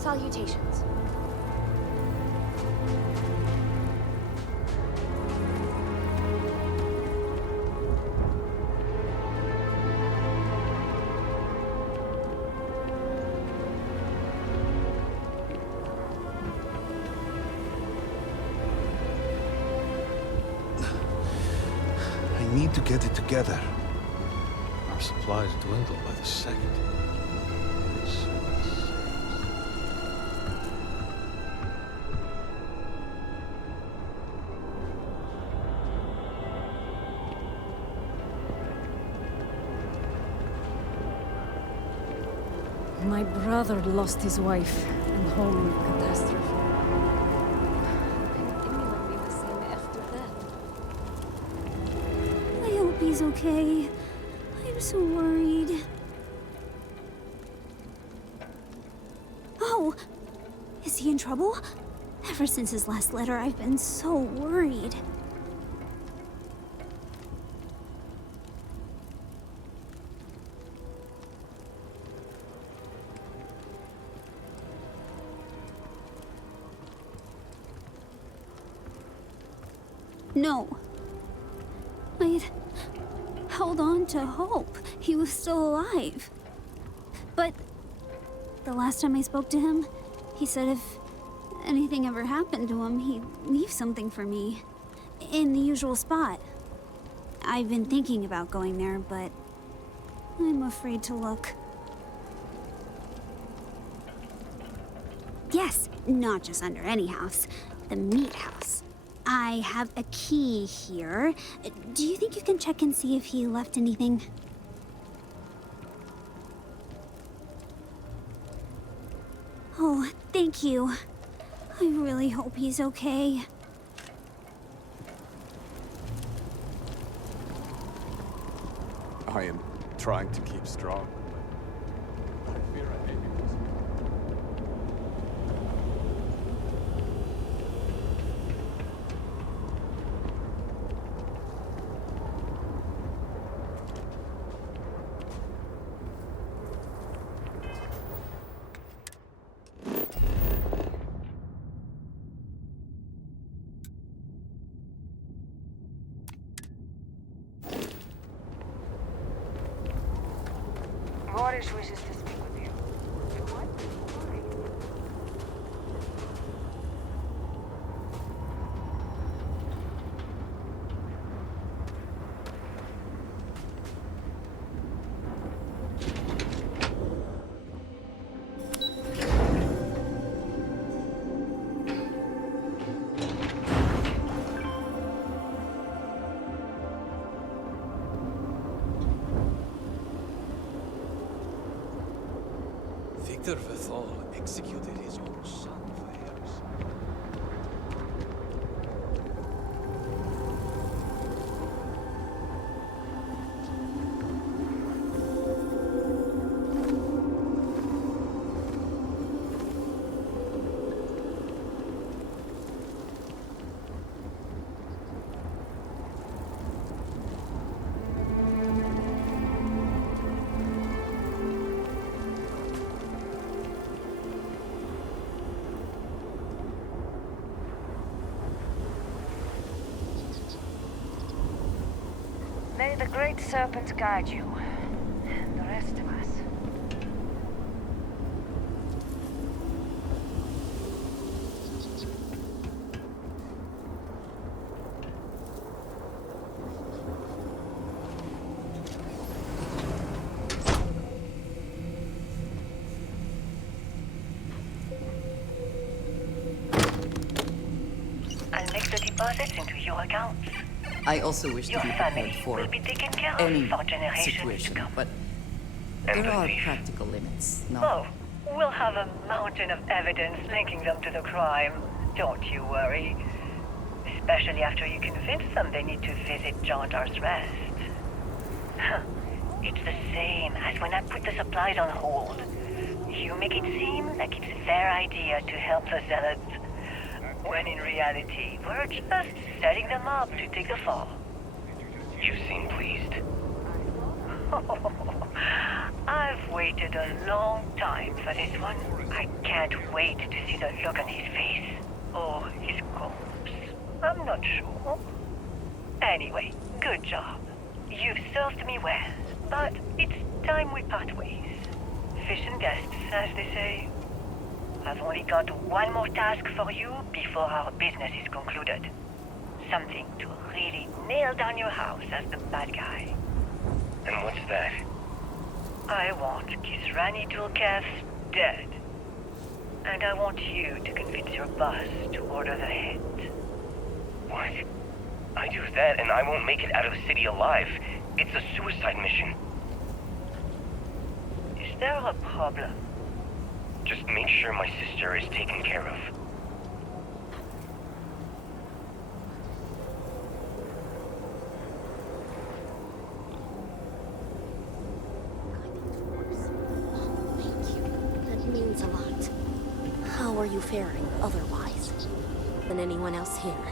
Salutations. I need to get it together. Our supplies dwindle by the second. My brother lost his wife in home catastrophe. And Emmy will be the same after that. I hope he's okay. I'm so worried. Oh! Is he in trouble? Ever since his last letter, I've been so worried. No. I'd held on to hope he was still alive. But the last time I spoke to him, he said if anything ever happened to him, he'd leave something for me. In the usual spot. I've been thinking about going there, but I'm afraid to look. Yes, not just under any house. The meat house. I have a key here. Do you think you can check and see if he left anything? Oh, thank you. I really hope he's okay. I am trying to keep strong. I fear I may be losing. Boris wishes to speak with you. What? Sorry. Victor Vethal executed his own son for heirs. May the Great Serpent guide you, and the rest of us. I'll make the deposits into your accounts. I also wish to Your be family prepared for will be taken care of any for generations situation, to come. but there are practical limits, no? Oh, we'll have a mountain of evidence linking them to the crime. Don't you worry. Especially after you convince them they need to visit Jondar's Rest. It's the same as when I put the supplies on hold. You make it seem like it's their idea to help the zealots, when in reality, we're just setting them up to take the fall. You seem pleased. I've waited a long time for this one. I can't wait to see the look on his face. Or his corpse. I'm not sure. Anyway, good job. You've served me well, but it's time we part ways. Fish and guests, as they say. I've only got one more task for you before our business is concluded. Something to really nail down your house as the bad guy. And what's that? I want Kisrani Tulkev dead. And I want you to convince your boss to order the head. What? I do that and I won't make it out of the city alive. It's a suicide mission. Is there a problem? Just make sure my sister is taken care of. That means a lot. How are you faring otherwise? Than anyone else here?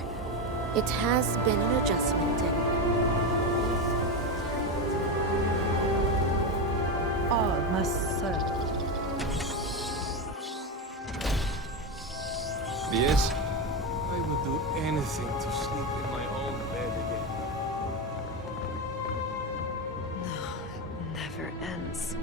It has been an adjustment and... All must serve. Yes? I would do anything to sleep in my own bed again. No, it never ends.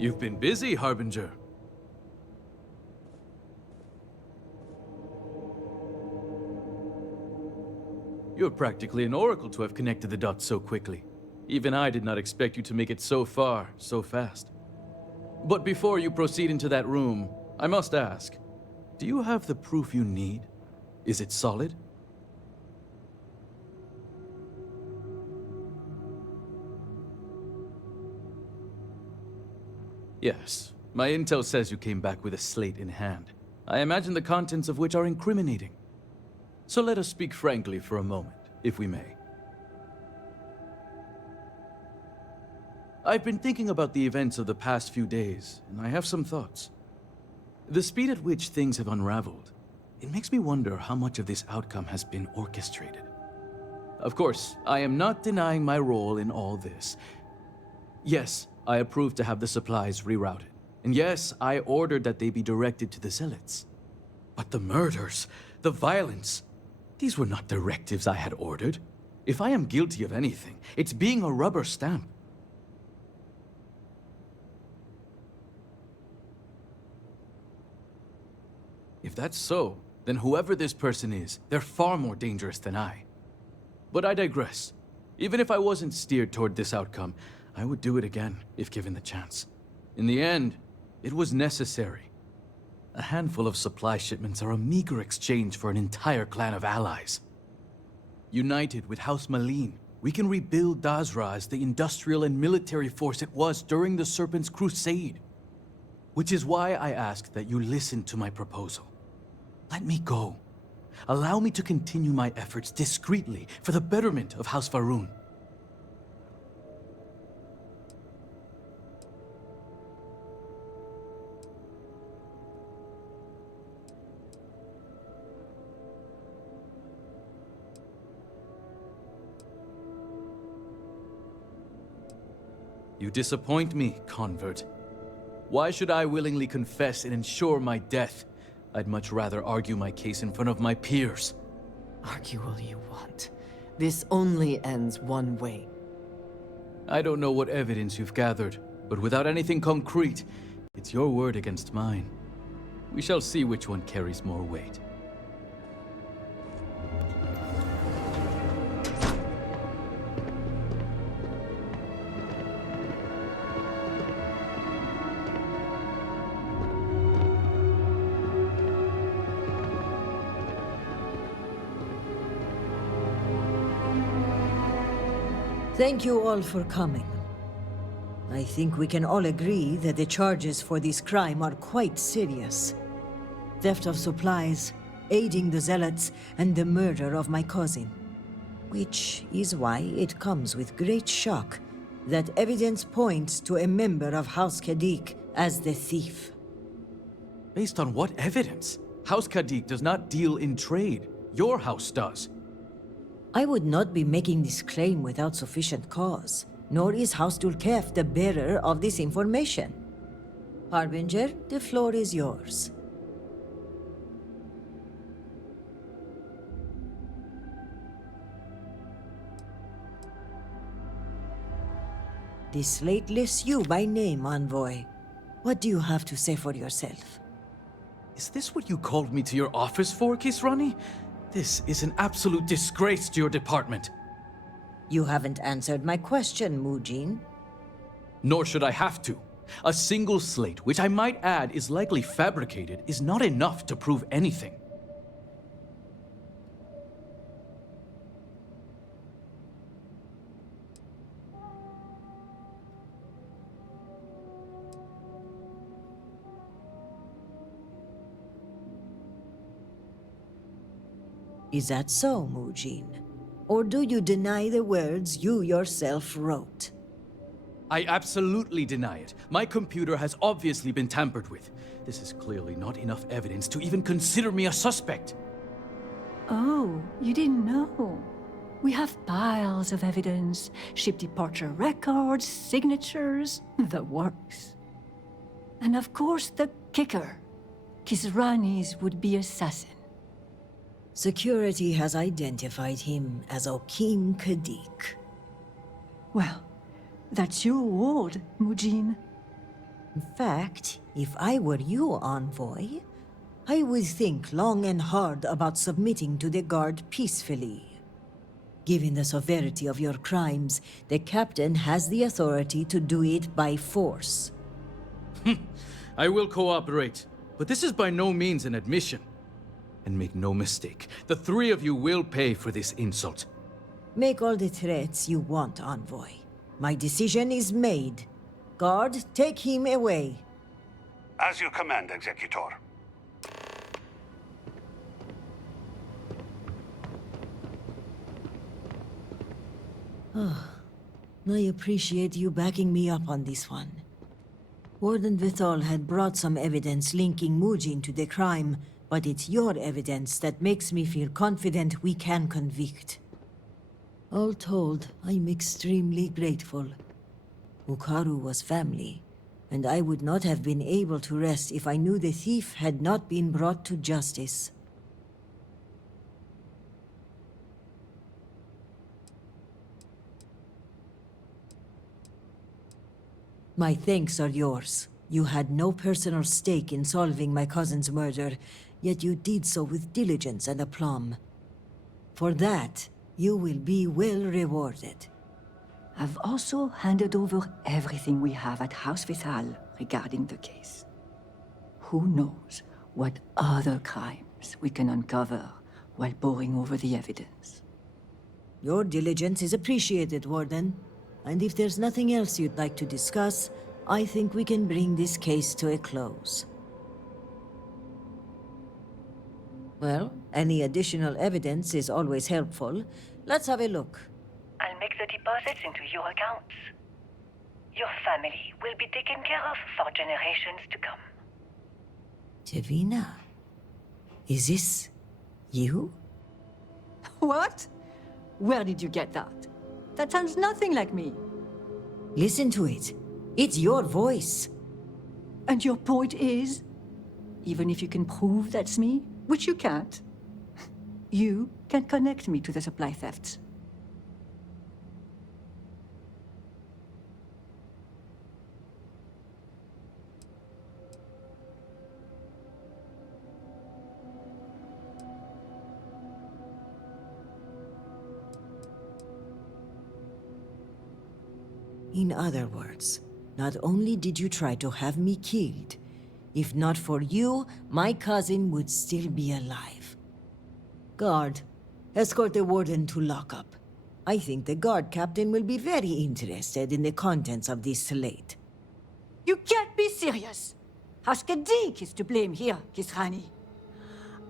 You've been busy, Harbinger. You're practically an oracle to have connected the dots so quickly. Even I did not expect you to make it so far, so fast. But before you proceed into that room, I must ask, do you have the proof you need? Is it solid? Yes. My intel says you came back with a slate in hand. I imagine the contents of which are incriminating. So let us speak frankly for a moment, if we may. I've been thinking about the events of the past few days, and I have some thoughts. The speed at which things have unraveled, it makes me wonder how much of this outcome has been orchestrated. Of course, I am not denying my role in all this. Yes, I approved to have the supplies rerouted. And yes, I ordered that they be directed to the Zealots. But the murders, the violence, these were not directives I had ordered. If I am guilty of anything, it's being a rubber stamp. If that's so, then whoever this person is, they're far more dangerous than I. But I digress. Even if I wasn't steered toward this outcome, I would do it again, if given the chance. In the end, it was necessary. A handful of supply shipments are a meager exchange for an entire clan of allies. United with House Malin, we can rebuild Dazra as the industrial and military force it was during the Serpent's crusade. Which is why I ask that you listen to my proposal. Let me go. Allow me to continue my efforts discreetly for the betterment of House Va'ruun. You disappoint me, convert. Why should I willingly confess and ensure my death? I'd much rather argue my case in front of my peers. Argue all you want. This only ends one way. I don't know what evidence you've gathered, but without anything concrete, it's your word against mine. We shall see which one carries more weight. Thank you all for coming. I think we can all agree that the charges for this crime are quite serious. Theft of supplies, aiding the Zealots, and the murder of my cousin. Which is why it comes with great shock That evidence points to a member of House Kadik as the thief. Based on what evidence? House Kadik does not deal in trade. Your house does. I would not be making this claim without sufficient cause, nor is House Dulkef the bearer of this information. Harbinger, the floor is yours. This slate lists you by name, Envoy. What do you have to say for yourself? Is this what you called me to your office for, Kisrani? This is an absolute disgrace to your department. You haven't answered my question, Mujin. Nor should I have to. A single slate, which I might add is likely fabricated, is not enough to prove anything. Is that so, Mujin? Or do you deny the words you yourself wrote? I absolutely deny it. My computer has obviously been tampered with. This is clearly not enough evidence to even consider me a suspect. Oh, you didn't know. We have piles of evidence, ship departure records, signatures, the works. And of course the kicker, Kisrani's would-be assassin. Security has identified him as Okim Kadik. Well, that's your ward, Mujin. In fact, if I were you, Envoy, I would think long and hard about submitting to the Guard peacefully. Given the severity of your crimes, the Captain has the authority to do it by force. I will cooperate, but this is by no means an admission. And make no mistake, the three of you will pay for this insult. Make all the threats you want, Envoy. My decision is made. Guard, take him away. As you command, Executor. I appreciate you backing me up on this one. Warden Vithal had brought some evidence linking Mujin to the crime, but it's your evidence that makes me feel confident we can convict. All told, I'm extremely grateful. Ukaru was family, and I would not have been able to rest if I knew the thief had not been brought to justice. My thanks are yours. You had no personal stake in solving my cousin's murder, yet you did so with diligence and aplomb. For that, you will be well rewarded. I've also handed over everything we have at House Vithal regarding the case. Who knows what other crimes we can uncover while poring over the evidence. Your diligence is appreciated, Warden. And if there's nothing else you'd like to discuss, I think we can bring this case to a close. Well, any additional evidence is always helpful. Let's have a look. I'll make the deposits into your accounts. Your family will be taken care of for generations to come. Tevina, is this you? What? Where did you get that? That sounds nothing like me. Listen to it. It's your voice. And your point is, even if you can prove that's me, which you can't, you can connect me to the supply thefts. In other words, not only did you try to have me killed, if not for you, my cousin would still be alive. Guard, escort the warden to lockup. I think the guard captain will be very interested in the contents of this slate. You can't be serious! House Kadik is to blame here, Kisrani.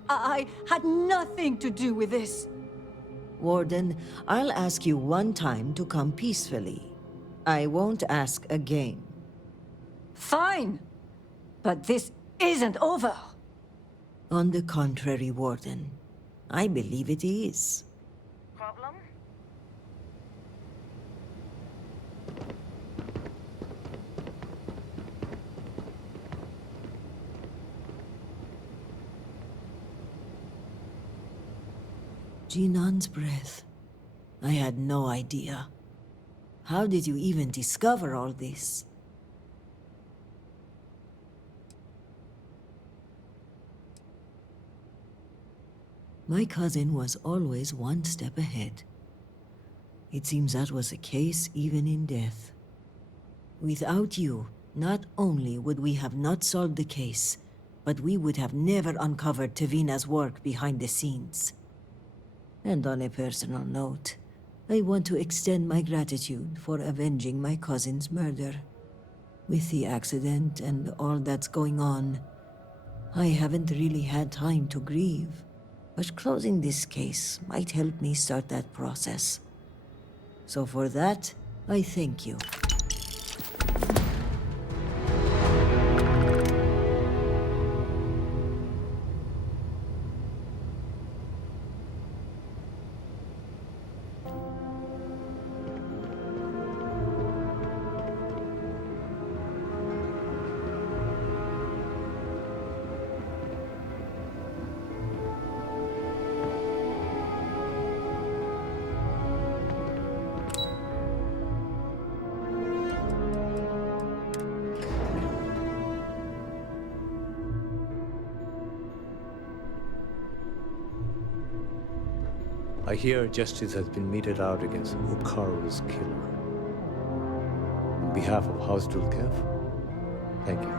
I had nothing to do with this. Warden, I'll ask you one time to come peacefully. I won't ask again. Fine! But this isn't over! On the contrary, Warden. I believe it is. Problem? Jinan's breath. I had no idea. How did you even discover all this? My cousin was always one step ahead. It seems that was the case even in death. Without you, not only would we have not solved the case, but we would have never uncovered Tavina's work behind the scenes. And on a personal note, I want to extend my gratitude for avenging my cousin's murder. With the accident and all that's going on, I haven't really had time to grieve. But closing this case might help me start that process. So for that, I thank you. I hear justice has been meted out against Okaru's killer. On behalf of House Dulkev, thank you.